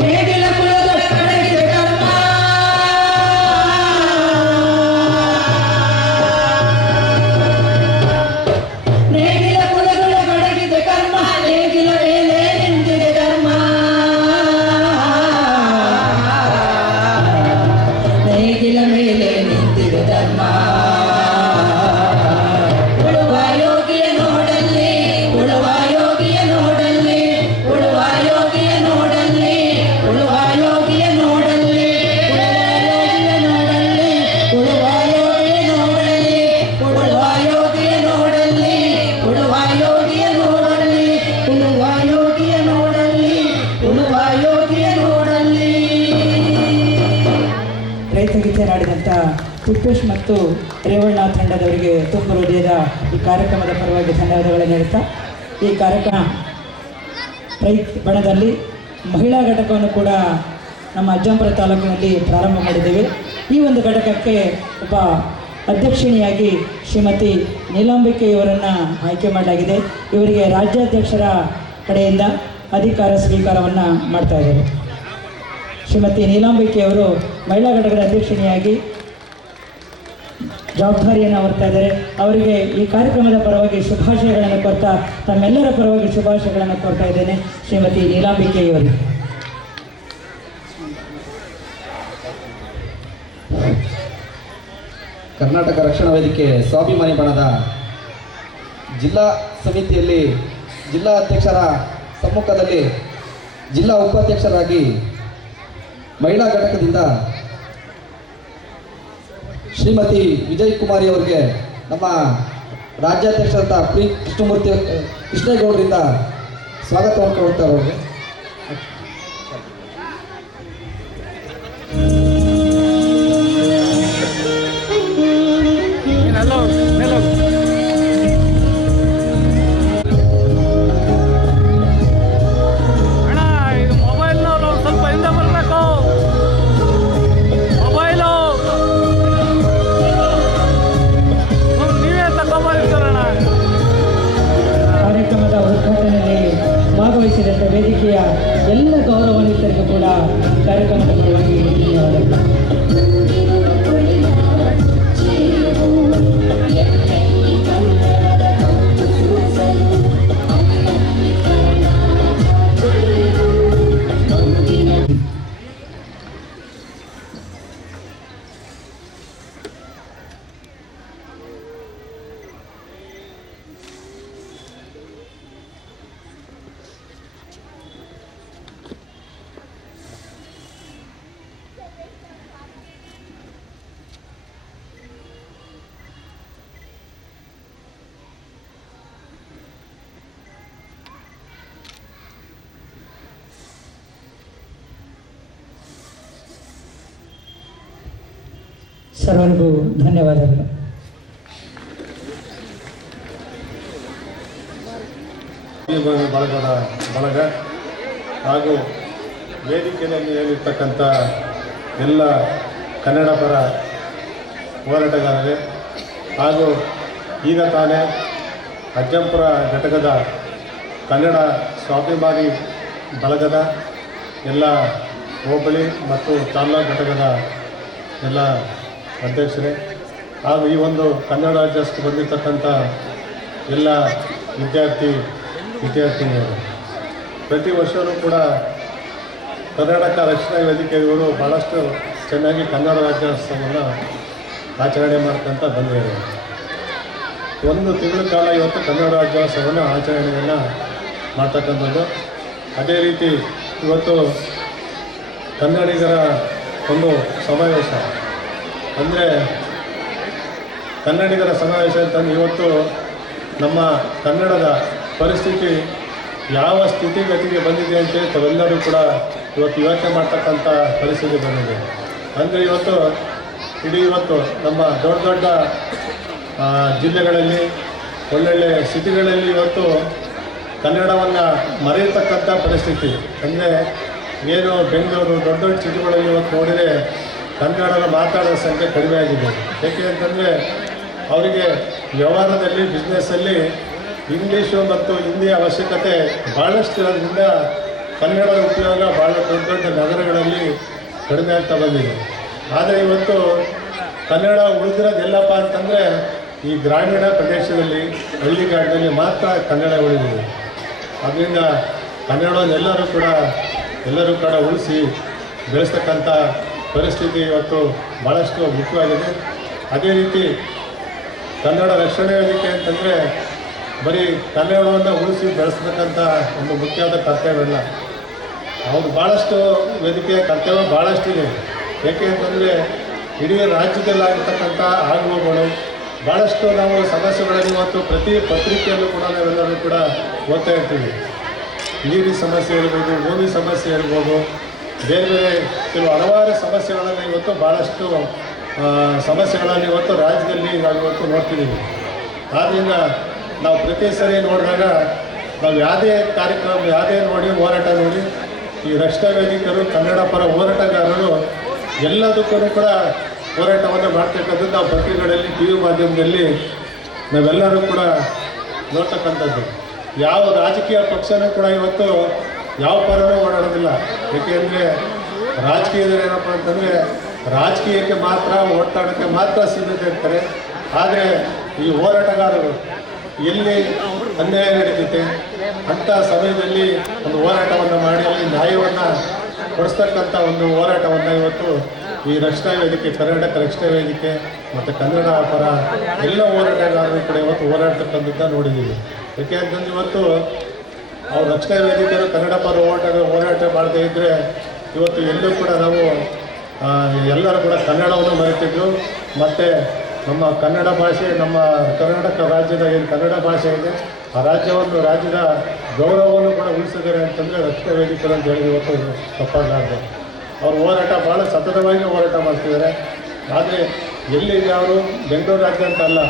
ನೇಗಿಲ ಕುಲದೊಳ ಕಡಗಿದ ಕರ್ಮ ನೇಗಿಲ ಕುಲದೊಳ ಕಡಗಿದ ಕರ್ಮ ನೇಗಿಲ ಮೇಲೆ ನಿಂತಿದೆ ಧರ್ಮ ನೇಗಿಲ ಮೇಲೆ ನಿಂತಿದೆ ಧರ್ಮ. ಉಳುವ ಯೋಗಿಯ ನೋಡಲ್ಲಿ ಉಳುವ ಯೋಗಿಯ ನೋಡಲ್ಲಿ ಉಳುವ ಯೋಗಿಯ ನೋಡಲ್ಲಿ ಉಳುವ ಯೋಗಿಯ ನೋಡಲ್ಲಿ ಉಳುವ ಯೋಗಿಯ ನೋಡಲ್ಲಿ ಉಳುವ ಯೋಗಿಯ ನೋಡಲ್ಲಿ ಉಳುವ ಯೋಗಿಯ ನೋಡಲ್ಲಿ ಉಳುವ ಯೋಗಿಯ ನೋಡಲ್ಲಿ ಉಳುವ ಯೋಗಿಯ ನೋಡಲ್ಲಿ. ರೈತ ಗೀತೆ ನಾಡಿದಂಥ ತಿಪ್ಪೇಶ್ ಮತ್ತು ರೇವಣ್ಣ ತಂಡದವರಿಗೆ ತುಂಬ ಹೃದಯದ ಈ ಕಾರ್ಯಕ್ರಮದ ಪರವಾಗಿ ಧನ್ಯವಾದಗಳನ್ನು ನೀಡುತ್ತಾ ಈ ಕಾರ್ಯಕ್ರಮ ರೈತ ಬಣದಲ್ಲಿ ಮಹಿಳಾ ಘಟಕವನ್ನು ಕೂಡ ನಮ್ಮ ಅಜ್ಜಂಪುರ ತಾಲೂಕಿನಲ್ಲಿ ಪ್ರಾರಂಭ ಮಾಡಿದ್ದೇವೆ. ಈ ಒಂದು ಘಟಕಕ್ಕೆ ಒಬ್ಬ ಅಧ್ಯಕ್ಷಿಣಿಯಾಗಿ ಶ್ರೀಮತಿ ನೀಲಾಂಬಿಕೆಯವರನ್ನು ಆಯ್ಕೆ ಮಾಡಲಾಗಿದೆ. ಇವರಿಗೆ ರಾಜ್ಯಾಧ್ಯಕ್ಷರ ಕಡೆಯಿಂದ ಅಧಿಕಾರ ಸ್ವೀಕಾರವನ್ನು ಮಾಡ್ತಾ ಇದ್ದಾರೆ. ಶ್ರೀಮತಿ ನೀಲಾಂಬಿಕೆಯವರು ಮಹಿಳಾ ಘಟಕದ ಅಧ್ಯಕ್ಷಿಣಿಯಾಗಿ ಜವಾಬ್ದಾರಿಯನ್ನು ಹೊರ್ತಾ ಇದ್ದಾರೆ. ಅವರಿಗೆ ಈ ಕಾರ್ಯಕ್ರಮದ ಪರವಾಗಿ ಶುಭಾಶಯಗಳನ್ನು ಕೋರ್ತಾ ತಮ್ಮೆಲ್ಲರ ಪರವಾಗಿ ಶುಭಾಶಯಗಳನ್ನು ಕೋರ್ತಾ ಇದ್ದೇನೆ ಶ್ರೀಮತಿ ನೀಲಾಂಬಿಕೆಯವರಿಗೆ. ಕರ್ನಾಟಕ ರಕ್ಷಣಾ ವೇದಿಕೆ ಸ್ವಾಭಿಮಾನಿ ಬಣದ ಜಿಲ್ಲಾ ಸಮಿತಿಯಲ್ಲಿ ಜಿಲ್ಲಾ ಅಧ್ಯಕ್ಷರ ಸಮ್ಮುಖದಲ್ಲಿ ಜಿಲ್ಲಾ ಉಪಾಧ್ಯಕ್ಷರಾಗಿ ಮಹಿಳಾ ಘಟಕದಿಂದ ಶ್ರೀಮತಿ ವಿಜಯ್ ಕುಮಾರಿ ಅವರಿಗೆ ನಮ್ಮ ರಾಜ್ಯಾಧ್ಯಕ್ಷರಾದ ಪಿ ಕೃಷ್ಣೇಗೌಡರಿಂದ ಸ್ವಾಗತವನ್ನು ಕೊಡ್ತಾರೆ. ಅವರಿಗೆ ಸರ್ವರಿಗೂ ಧನ್ಯವಾದಗಳು. ಬಳಗದ ಬಳಗ ಹಾಗೂ ವೇದಿಕೆಯಲ್ಲಿ ಹೇಳಿರ್ತಕ್ಕಂಥ ಎಲ್ಲ ಕನ್ನಡ ಪರ ಹೋರಾಟಗಾರರೇ ಹಾಗೂ ಈಗ ತಾನೇ ಅಜ್ಜಂಪುರ ಘಟಕದ ಕನ್ನಡ ಸ್ವಾಭಿಮಾನಿ ಬಳಗದ ಎಲ್ಲ ಹೋಬಳಿ ಮತ್ತು ತಾಲೂಕು ಘಟಕದ ಎಲ್ಲ ಅಧ್ಯಕ್ಷರೇ ಹಾಗೂ ಈ ಒಂದು ಕನ್ನಡ ರಾಜ್ಯೋತ್ಸವಕ್ಕೆ ಬಂದಿರತಕ್ಕಂಥ ಎಲ್ಲ ವಿದ್ಯಾರ್ಥಿನಿಯರು, ಪ್ರತಿ ವರ್ಷವೂ ಕೂಡ ಕರ್ನಾಟಕ ರಕ್ಷಣಾ ವೇದಿಕೆಯವರು ಭಾಳಷ್ಟು ಚೆನ್ನಾಗಿ ಕನ್ನಡ ರಾಜ್ಯೋತ್ಸವವನ್ನು ಆಚರಣೆ ಮಾಡ್ಕೊಂತ ಬಂದಿದ್ದಾರೆ. ಒಂದು ತಿಂಗಳ ಕಾಲ ಇವತ್ತು ಕನ್ನಡ ರಾಜ್ಯೋತ್ಸವವನ್ನು ಆಚರಣೆಯನ್ನು ಮಾಡ್ತಕ್ಕಂಥದ್ದು. ಅದೇ ರೀತಿ ಇವತ್ತು ಕನ್ನಡಿಗರ ಒಂದು ಸಮಾವೇಶ ಅಂದರೆ ಕನ್ನಡಿಗರ ಸಮಾವೇಶ ಅಂತಂದು ಇವತ್ತು ನಮ್ಮ ಕನ್ನಡದ ಪರಿಸ್ಥಿತಿ ಯಾವ ಸ್ಥಿತಿಗತಿಗೆ ಬಂದಿದೆ ಅಂತೇಳಿ ತಾವೆಲ್ಲರೂ ಕೂಡ ಇವತ್ತು ಯೋಚನೆ ಮಾಡ್ತಕ್ಕಂಥ ಪರಿಸ್ಥಿತಿ ಬಂದಿದೆ. ಅಂದರೆ ಇವತ್ತು ನಮ್ಮ ದೊಡ್ಡ ದೊಡ್ಡ ಜಿಲ್ಲೆಗಳಲ್ಲಿ ಒಳ್ಳೊಳ್ಳೆ ಸಿಟಿಗಳಲ್ಲಿ ಇವತ್ತು ಕನ್ನಡವನ್ನು ಮರೆಯತಕ್ಕಂಥ ಪರಿಸ್ಥಿತಿ. ಅಂದರೆ ಏನು ಬೆಂಗಳೂರು ದೊಡ್ಡ ದೊಡ್ಡ ಸಿಟಿಗಳಲ್ಲಿ ಇವತ್ತು ನೋಡಿದರೆ ಕನ್ನಡನ ಮಾತಾಡೋ ಸಂಖ್ಯೆ ಕಡಿಮೆ ಆಗಿದೆ. ಏಕೆ ಅಂತಂದರೆ ಅವರಿಗೆ ವ್ಯವಹಾರದಲ್ಲಿ ಬಿಸ್ನೆಸ್ಸಲ್ಲಿ ಇಂಗ್ಲೀಷು ಮತ್ತು ಹಿಂದಿ ಅವಶ್ಯಕತೆ ಭಾಳಷ್ಟು ಇರೋದ್ರಿಂದ ಕನ್ನಡದ ಉಪಯೋಗ ಭಾಳ ದೊಡ್ಡ ದೊಡ್ಡ ನಗರಗಳಲ್ಲಿ ಕಡಿಮೆ ಆಗ್ತಾ ಬಂದಿದೆ. ಆದರೆ ಇವತ್ತು ಕನ್ನಡ ಉಳಿದಿರೋದೆಲ್ಲಪ್ಪ ಅಂತಂದರೆ ಈ ಗ್ರಾಮೀಣ ಪ್ರದೇಶದಲ್ಲಿ ಹಳ್ಳಿಗಾಡಿನಲ್ಲಿ ಮಾತ್ರ ಕನ್ನಡ ಉಳಿದಿದೆ. ಅದರಿಂದ ಕನ್ನಡವನ್ನು ಎಲ್ಲರೂ ಕೂಡ ಉಳಿಸಿ ಬೆಳೆಸ್ತಕ್ಕಂಥ ಪರಿಸ್ಥಿತಿ ಇವತ್ತು ಭಾಳಷ್ಟು ಮುಖ್ಯವಾಗಿದೆ. ಅದೇ ರೀತಿ ಕನ್ನಡ ರಕ್ಷಣೆ ವೇದಿಕೆ ಅಂತಂದರೆ ಬರೀ ಕನ್ನಡವನ್ನು ಉಳಿಸಿ ಬೆಳೆಸ್ತಕ್ಕಂಥ ಒಂದು ಮುಖ್ಯವಾದ ಕರ್ತವ್ಯವಲ್ಲ, ಅವ್ರು ಭಾಳಷ್ಟು ವೇದಿಕೆಯ ಕರ್ತವ್ಯ ಭಾಳಷ್ಟಿದೆ. ಏಕೆ ಅಂತಂದರೆ ಇಡೀ ರಾಜ್ಯದಲ್ಲಾಗಿರ್ತಕ್ಕಂಥ ಆಗುವಗಳು ಭಾಳಷ್ಟು ನಾವು ಸಮಸ್ಯೆಗಳನ್ನು ಇವತ್ತು ಪ್ರತಿ ಪತ್ರಿಕೆಯಲ್ಲೂ ಕೂಡ ನಾವೆಲ್ಲರೂ ಕೂಡ ಓದ್ತಾ ಇರ್ತೀವಿ. ನೀರಿನ ಸಮಸ್ಯೆ ಇರ್ಬೋದು, ಭೂಮಿ ಸಮಸ್ಯೆ ಇರ್ಬೋದು, ಬೇರೆ ಬೇರೆ ಕೆಲವು ಹಲವಾರು ಸಮಸ್ಯೆಗಳನ್ನು ಇವತ್ತು ಭಾಳಷ್ಟು ಸಮಸ್ಯೆಗಳನ್ನು ಇವತ್ತು ರಾಜ್ಯದಲ್ಲಿ ನಾವು ಇವತ್ತು ನೋಡ್ತಿದ್ದೀವಿ. ಆದ್ದರಿಂದ ನಾವು ಪ್ರತಿ ಸರಿ ನೋಡಿದಾಗ ನಾವು ಯಾವುದೇ ಕಾರ್ಯಕ್ರಮ ಯಾವುದೇ ಹೋರಾಟ ನೋಡಿ ಈ ರಕ್ಷಣಾ ವೇದಿಕರು ಕನ್ನಡ ಪರ ಹೋರಾಟಗಾರರು ಎಲ್ಲದಕ್ಕೂ ಕೂಡ ಹೋರಾಟವನ್ನು ಮಾಡ್ತಕ್ಕಂಥದ್ದು ನಾವು ಪತ್ರಿಕೆಗಳಲ್ಲಿ ಟಿ ವಿ ಮಾಧ್ಯಮದಲ್ಲಿ ನಾವೆಲ್ಲರೂ ಕೂಡ ನೋಡ್ತಕ್ಕಂಥದ್ದು. ಯಾವ ರಾಜಕೀಯ ಪಕ್ಷನೂ ಕೂಡ ಇವತ್ತು ಯಾವ ಪರನೂ ಓಡಾಡೋದಿಲ್ಲ. ಏಕೆಂದರೆ ರಾಜಕೀಯದಲ್ಲಿ ಏನಪ್ಪ ಅಂತಂದರೆ ರಾಜಕೀಯಕ್ಕೆ ಮಾತ್ರ ಓಡಾಡೋಕ್ಕೆ ಮಾತ್ರ ಸೀಮಿತ ಇರ್ತಾರೆ. ಆದರೆ ಈ ಹೋರಾಟಗಾರರು ಎಲ್ಲಿ ಅನ್ಯಾಯ ನಡೀತೈತೆ ಅಂಥ ಸಮಯದಲ್ಲಿ ಒಂದು ಹೋರಾಟವನ್ನು ಮಾಡಿ ಅಲ್ಲಿ ನ್ಯಾಯವನ್ನು ಕೊಡಿಸ್ತಕ್ಕಂಥ ಒಂದು ಹೋರಾಟವನ್ನು ಇವತ್ತು ಈ ರಕ್ಷಣಾ ವೇದಿಕೆ, ಕರ್ನಾಟಕ ರಕ್ಷಣಾ ವೇದಿಕೆ ಮತ್ತು ಕನ್ನಡ ಪರ ಎಲ್ಲ ಹೋರಾಟಗಾರರು ಕೂಡ ಇವತ್ತು ಹೋರಾಡ್ತಕ್ಕಂಥದ್ದು ನೋಡಿದ್ದೀವಿ. ಯಾಕೆ ಅಂತಂದ್ರೆ ಇವತ್ತು ಅವ್ರು ರಕ್ಷಣಾ ವೇದಿಕೆಯರು ಕನ್ನಡ ಪರ ಹೋರಾಟ ಮಾಡದೇ ಇದ್ದರೆ ಇವತ್ತು ಎಲ್ಲೂ ಕೂಡ ನಾವು ಎಲ್ಲರೂ ಕೂಡ ಕನ್ನಡವನ್ನು ಮರೆತಿದ್ರು. ಮತ್ತು ನಮ್ಮ ಕನ್ನಡ ಭಾಷೆ, ನಮ್ಮ ಕರ್ನಾಟಕ ರಾಜ್ಯದ ಏನು ಕನ್ನಡ ಭಾಷೆ ಇದೆ ಆ ರಾಜ್ಯದ ಗೌರವವನ್ನು ಕೂಡ ಉಳಿಸಿದ್ದಾರೆ ಅಂತಂದರೆ ರಕ್ಷಣಾ ವೇದಿಕರು ಅಂತ ಹೇಳಿ ಇವತ್ತು ತಪ್ಪಾಗಲಾರ್ದು. ಅವ್ರ ಹೋರಾಟ ಭಾಳ ಸತತವಾಗಿ ಹೋರಾಟ ಮಾಡ್ತಿದ್ದಾರೆ. ಆದರೆ ಎಲ್ಲಿ ಅವರು ಬೆಂಗಳೂರು ರಾಜ್ಯ ಅಂತ ಅಲ್ಲ,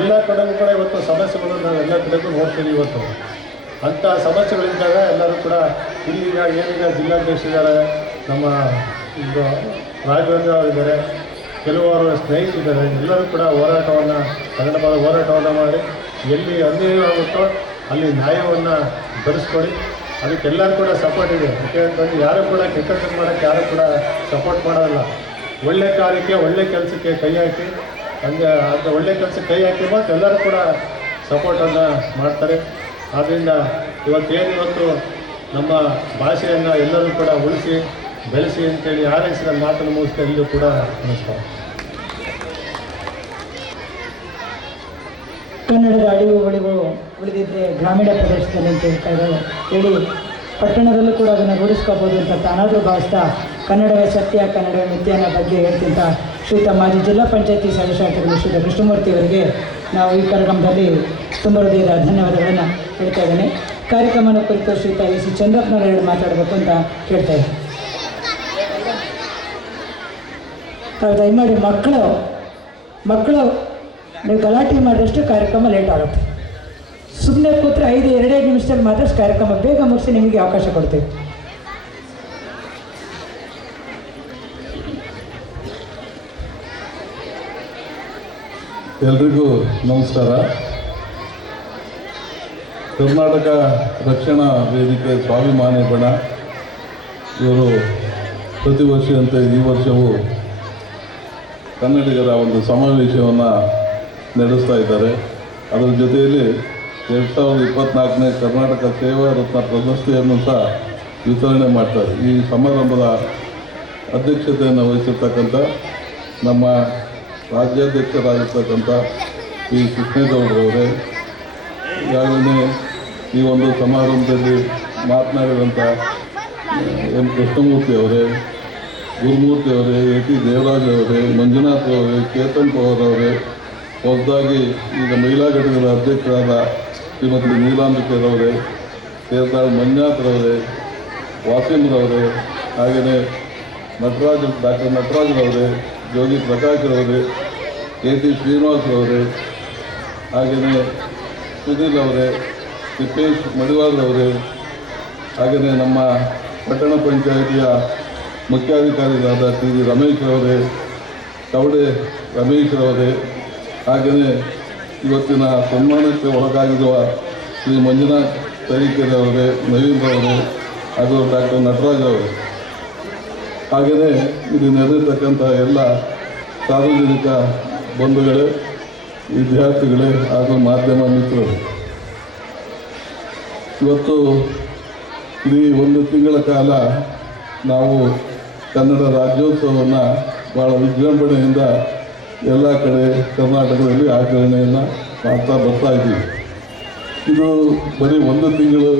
ಎಲ್ಲ ಕಡೆಗೂ ಕೂಡ ಇವತ್ತು ಸಮಸ್ಯೆಗಳು ನಾವು ಎಲ್ಲ ಕಡೆಗೂ ನೋಡ್ತೀವಿ. ಇವತ್ತು ಅಂಥ ಸಮಸ್ಯೆಗಳಿದ್ದಾಗ ಎಲ್ಲರೂ ಕೂಡ ಇಲ್ಲಿಗ ಏನೀಗ ಜಿಲ್ಲಾಧ್ಯಕ್ಷರಿದ್ದಾರೆ, ನಮ್ಮ ಈಗ ರಾಘವೇಂದ್ರ ಅವರಿದ್ದಾರೆ, ಕೆಲವರು ಸ್ನೇಹಿತರಿದ್ದಾರೆ, ಎಲ್ಲರೂ ಕೂಡ ಹೋರಾಟವನ್ನು ಕನ್ನಡ ಪರ ಹೋರಾಟವನ್ನು ಮಾಡಿ ಎಲ್ಲಿ ಅನ್ಯಾಯವಾಗುತ್ತೋ ಅಲ್ಲಿ ನ್ಯಾಯವನ್ನು ಬರೆಸ್ಕೊಡಿ. ಅದಕ್ಕೆಲ್ಲರೂ ಕೂಡ ಸಪೋರ್ಟ್ ಇದೆ. ಯಾಕೆಂತಂದ್ರೆ ಯಾರು ಕೂಡ ಕೆಟ್ಟದ್ದು ಮಾಡೋಕ್ಕೆ ಯಾರು ಕೂಡ ಸಪೋರ್ಟ್ ಮಾಡೋಲ್ಲ. ಒಳ್ಳೆ ಕಾರ್ಯಕ್ಕೆ ಒಳ್ಳೆ ಕೆಲಸಕ್ಕೆ ಕೈ ಹಾಕಿ ಅದು ಒಳ್ಳೆ ಕೆಲಸಕ್ಕೆ ಕೈ ಹಾಕಿ ಮತ್ತು ಎಲ್ಲರೂ ಕೂಡ ಸಪೋರ್ಟನ್ನು ಮಾಡ್ತಾರೆ. ಆದ್ದರಿಂದ ಇವತ್ತು ನಮ್ಮ ಭಾಷೆಯನ್ನು ಎಲ್ಲರೂ ಕೂಡ ಉಳಿಸಿ ಬೆಳೆಸಿ ಅಂತೇಳಿ ಆರೈಸಿದ ಮಾತನ್ನು ಮುಗಿಸ್ತಾ ಎಲ್ಲೂ ಕೂಡ ನಮಸ್ಕಾರ. ಕನ್ನಡದ ಅಳಿವುಗಳಿಗೂ ಉಳಿದಿದ್ದರೆ ಗ್ರಾಮೀಣ ಪ್ರದೇಶದಲ್ಲಿ ಅಂತ ಹೇಳ್ತಾ ಇದ್ದಾರೆ ಹೇಳಿ ಪಟ್ಟಣದಲ್ಲೂ ಕೂಡ ಅದನ್ನು ರೂಢಿಸ್ಕೋಬೋದು ಅಂತ ತಾನಾದರೂ ಭಾವಿಸ್ತಾ ಕನ್ನಡವೇ ಸತ್ಯ, ಕನ್ನಡವೇ ಮಿಥ್ಯ ಅನ್ನೋ ಬಗ್ಗೆ ಹೇಳ್ತಿಂತ ಶ್ರೀಯುತ ಮಾಜಿ ಜಿಲ್ಲಾ ಪಂಚಾಯತಿ ಸದಸ್ಯರಾಗಿರುವ ಶ್ರೀಯುತ ಕೃಷ್ಣಮೂರ್ತಿ ಅವರಿಗೆ ನಾವು ಈ ಕಾರ್ಯಕ್ರಮದಲ್ಲಿ ತುಂಬ ಹೃದಯದ ಧನ್ಯವಾದಗಳನ್ನು ಹೇಳ್ತಾ ಇದ್ದೇನೆ. ಕಾರ್ಯಕ್ರಮದ ಕುರಿತು ಶ್ರೀಯುತ ಸಿ ಚಂದ್ರಪ್ಪನವರು ಮಾತಾಡಬೇಕು ಅಂತ ಹೇಳ್ತಾ ಇದ್ದಾರೆ. ದಯಮಾಡಿ ಮಕ್ಕಳು ನೀವು ಗಲಾಟೆ ಮಾಡಿದಷ್ಟು ಕಾರ್ಯಕ್ರಮ ಲೇಟ್ ಆಗುತ್ತೆ. ಸುಮ್ಮನೆ ಕೂತ್ರೆ 2 ನಿಮಿಷದಲ್ಲಿ ಮಾತ್ರ ಕಾರ್ಯಕ್ರಮ ಬೇಗ ಮುಗಿಸಿ ನಿಮಗೆ ಅವಕಾಶ ಕೊಡ್ತೀವಿ. ಎಲ್ರಿಗೂ ನಮಸ್ಕಾರ. ಕರ್ನಾಟಕ ರಕ್ಷಣಾ ವೇದಿಕೆ ಸ್ವಾಭಿಮಾನಿ ಬಣ ಇವರು ಪ್ರತಿ ವರ್ಷದಂತೆ ಈ ವರ್ಷವೂ ಕನ್ನಡಿಗರ ಒಂದು ಸಮಾವೇಶವನ್ನು ನಡೆಸ್ತಾ ಇದ್ದಾರೆ. ಅದರ ಜೊತೆಯಲ್ಲಿ 2024ನೇ ಕರ್ನಾಟಕ ಸೇವಾ ರತ್ನ ಪ್ರಶಸ್ತಿಯನ್ನು ಸಹ ವಿತರಣೆ ಮಾಡ್ತಾರೆ. ಈ ಸಮಾರಂಭದ ಅಧ್ಯಕ್ಷತೆಯನ್ನು ವಹಿಸಿರ್ತಕ್ಕಂಥ ನಮ್ಮ ರಾಜ್ಯಾಧ್ಯಕ್ಷರಾಗಿರ್ತಕ್ಕಂಥ ಶ್ರೀ ಕೃಷ್ಣೇಗೌಡರವರೇ, ಈಗಾಗಲೇ ಈ ಒಂದು ಸಮಾರಂಭದಲ್ಲಿ ಮಾತನಾಡಿದಂಥ ಎಂ ಕೃಷ್ಣಮೂರ್ತಿ ಅವರೇ, ಗುರುಮೂರ್ತಿ ಅವರೇ, ಎ.ಟಿ. ದೇವರಾಜ್ ಅವರೇ, ಮಂಜುನಾಥ್ ಅವರೇ, ಕೇತನ್ ಪವರ್ ಅವರೇ, ಹೊಸದಾಗಿ ಈಗ ಮಹಿಳಾ ಘಟಕದ ಅಧ್ಯಕ್ಷರಾದ ಶ್ರೀಮತಿ ನೀಲಾಂಬಿಕೆರವರೇ, ಸೇರ್ದಾಳ್ ಮಂಜುನಾಥ್ರವರೇ, ವಾಸೀಮ್ರವರೇ, ಹಾಗೆಯೇ ಡಾಕ್ಟರ್ ನಟರಾಜ್ರವರೇ, ಜೋಗಿ ಪ್ರಕಾಶ್ರವರೇ, ಎ.ಟಿ. ಶ್ರೀನಿವಾಸ್ರವರೇ, ಹಾಗೆಯೇ ಸುನೀಲ್ ಅವರೇ, ತಿಪ್ಪೇಶ್ ಮಡಿವಾಳ್ರವರೇ, ಹಾಗೆಯೇ ನಮ್ಮ ಪಟ್ಟಣ ಪಂಚಾಯಿತಿಯ ಮುಖ್ಯಾಧಿಕಾರಿಗಳಾದ ಟಿ ವಿ ರಮೇಶ್ರವರೇ, ಕವಡೆ ರಮೇಶ್ರವರೇ, ಹಾಗೆಯೇ ಇವತ್ತಿನ ಸನ್ಮಾನಕ್ಕೆ ಒಳಗಾಗಿರುವ ಶ್ರೀ ಮಂಜುನಾಥ್ ತರೀಕೆರೆಯವರೇ, ನವೀನ್ರವರೇ ಹಾಗೂ ಡಾಕ್ಟರ್ ನಟರಾಜ್ ಅವರೇ, ಹಾಗೆಯೇ ಇಲ್ಲಿ ನೆರೆದಿರ್ತಕ್ಕಂಥ ಎಲ್ಲ ಸಾರ್ವಜನಿಕ ಬಂಧುಗಳೇ, ವಿದ್ಯಾರ್ಥಿಗಳೇ ಹಾಗೂ ಮಾಧ್ಯಮ ಮಿತ್ರರು, ಇವತ್ತು ಇಡೀ 1 ತಿಂಗಳ ಕಾಲ ನಾವು ಕನ್ನಡ ರಾಜ್ಯೋತ್ಸವವನ್ನು ಭಾಳ ವಿಜೃಂಭಣೆಯಿಂದ ಎಲ್ಲ ಕಡೆ ಕರ್ನಾಟಕದಲ್ಲಿ ಆಚರಣೆಯನ್ನು ಮಾಡ್ತಾ ಬರ್ತಾ ಇದ್ದೀವಿ. ಇದು ಬರೀ 1 ತಿಂಗಳು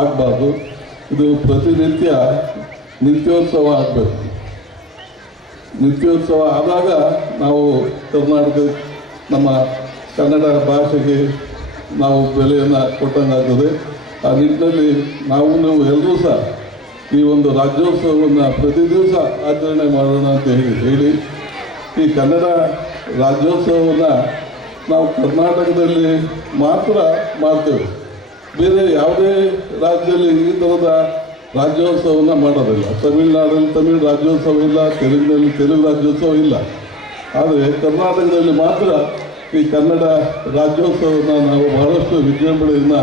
ಆಗಬಾರ್ದು, ಇದು ಪ್ರತಿನಿತ್ಯ ನಿತ್ಯೋತ್ಸವ ಆಗಬೇಕು. ನಿತ್ಯೋತ್ಸವ ಆದಾಗ ನಾವು ನಮ್ಮ ಕನ್ನಡ ಭಾಷೆಗೆ ನಾವು ಬೆಲೆಯನ್ನು ಕೊಟ್ಟಂಗಾಗ್ತದೆ. ಆ ನಿಟ್ಟಿನಲ್ಲಿ ನೀವು ಎಲ್ಲರೂ ಸಹ ಈ ಒಂದು ರಾಜ್ಯೋತ್ಸವವನ್ನು ಪ್ರತಿ ದಿವಸ ಆಚರಣೆ ಮಾಡೋಣ ಅಂತ ಹೇಳಿ ಈ ಕನ್ನಡ ರಾಜ್ಯೋತ್ಸವವನ್ನು ನಾವು ಕರ್ನಾಟಕದಲ್ಲಿ ಮಾತ್ರ ಮಾಡ್ತೇವೆ. ಬೇರೆ ಯಾವುದೇ ರಾಜ್ಯದಲ್ಲಿ ಈ ಥರದ ರಾಜ್ಯೋತ್ಸವವನ್ನು ಮಾಡೋದಿಲ್ಲ. ತಮಿಳುನಾಡಲ್ಲಿ ತಮಿಳು ರಾಜ್ಯೋತ್ಸವ ಇಲ್ಲ, ತೆಲುಗಿನಲ್ಲಿ ತೆಲುಗು ರಾಜ್ಯೋತ್ಸವ ಇಲ್ಲ. ಆದರೆ ಕರ್ನಾಟಕದಲ್ಲಿ ಮಾತ್ರ ಈ ಕನ್ನಡ ರಾಜ್ಯೋತ್ಸವವನ್ನು ನಾವು ಬಹಳಷ್ಟು ವಿಜೃಂಭಣೆಯಿಂದ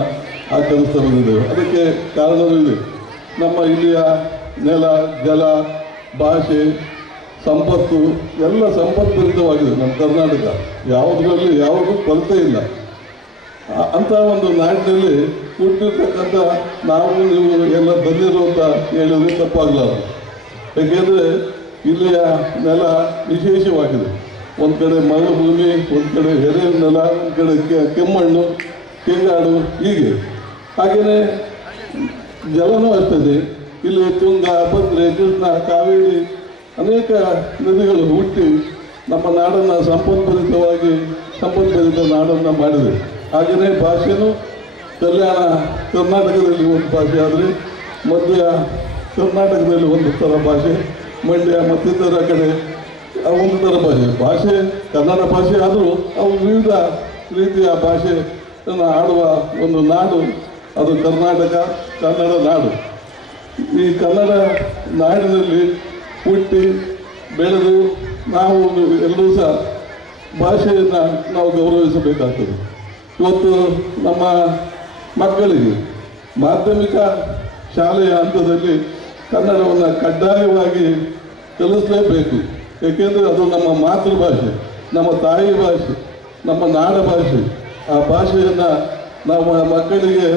ಆಚರಿಸ್ತಾ ಬಂದಿದ್ದೇವೆ. ಅದಕ್ಕೆ ಕಾರಣವೂ ಇದೆ. ನಮ್ಮ ಇಲ್ಲಿಯ ನೆಲ, ಜಲ, ಭಾಷೆ, ಸಂಪತ್ತು ಎಲ್ಲ ಸಂಪದ್ಭರಿತವಾಗಿದೆ ನಮ್ಮ ಕರ್ನಾಟಕ. ಯಾವುದರಲ್ಲಿ ಯಾವುದೂ ಕೊರತೆ ಇಲ್ಲ. ಅಂಥ ಒಂದು ನಾಡಿನಲ್ಲಿ ಹುಟ್ಟಿರ್ತಕ್ಕಂಥ ನೀವು ಎಲ್ಲ ಬಂದಿರು ಅಂತ ಹೇಳಿದ್ರೆ ತಪ್ಪಾಗಲಾರದು. ಏಕೆಂದರೆ ಇಲ್ಲಿಯ ನೆಲ ವಿಶೇಷವಾಗಿದೆ. ಒಂದು ಕಡೆ ಮರುಭೂಮಿ, ಒಂದು ಕಡೆ ಎರೆ ನೆಲ, ಒಂದು ಕಡೆ ಕೆಮ್ಮಣ್ಣು, ಕೆಂಗಾಡು, ಹೀಗೆ. ಹಾಗೆಯೇ ಜಲನೂ ಅಷ್ಟೇ. ಇಲ್ಲಿ ತುಂಗ, ಭದ್ರೆ, ಕೃಷ್ಣ, ಕಾವೇರಿ ಅನೇಕ ನದಿಗಳು ಹುಟ್ಟಿ ನಮ್ಮ ನಾಡನ್ನು ಸಂಪದ್ಭರಿತ ನಾಡನ್ನು ಮಾಡಿದೆ. ಹಾಗೆಯೇ ಭಾಷೆನೂ ಕಲ್ಯಾಣ ಕರ್ನಾಟಕದಲ್ಲಿ ಒಂದು ಭಾಷೆ ಆದರೆ ಮಧ್ಯ ಕರ್ನಾಟಕದಲ್ಲಿ ಒಂದು ಥರ ಭಾಷೆ, ಮಂಡ್ಯ ಮತ್ತಿತರ ಕಡೆ ಒಂದು ಥರ ಭಾಷೆ ಕನ್ನಡ ಭಾಷೆ ಆದರೂ ಅವು ವಿವಿಧ ರೀತಿಯ ಭಾಷೆಯನ್ನು ಆಡುವ ಒಂದು ನಾಡು ಅದು ಕರ್ನಾಟಕ, ಕನ್ನಡ ನಾಡು. ಈ ಕನ್ನಡ ನಾಡಿನಲ್ಲಿ ಹುಟ್ಟಿ ಬೆಳೆದು ನಾವು ಎಲ್ಲರೂ ಸಹ ಭಾಷೆಯನ್ನು ನಾವು ಗೌರವಿಸಬೇಕಾಗ್ತದೆ. ಇವತ್ತು ನಮ್ಮ ಮಕ್ಕಳಿಗೆ ಮಾಧ್ಯಮಿಕ ಶಾಲೆಯ ಹಂತದಲ್ಲಿ ಕನ್ನಡವನ್ನು ಕಡ್ಡಾಯವಾಗಿ ಕಲಿಸಲೇಬೇಕು. ಏಕೆಂದರೆ ಅದು ನಮ್ಮ ಮಾತೃಭಾಷೆ, ನಮ್ಮ ತಾಯಿ ಭಾಷೆ, ನಮ್ಮ ನಾಡ ಭಾಷೆ. ಆ ಭಾಷೆಯನ್ನು ನಾವು ಮಕ್ಕಳಿಗೆ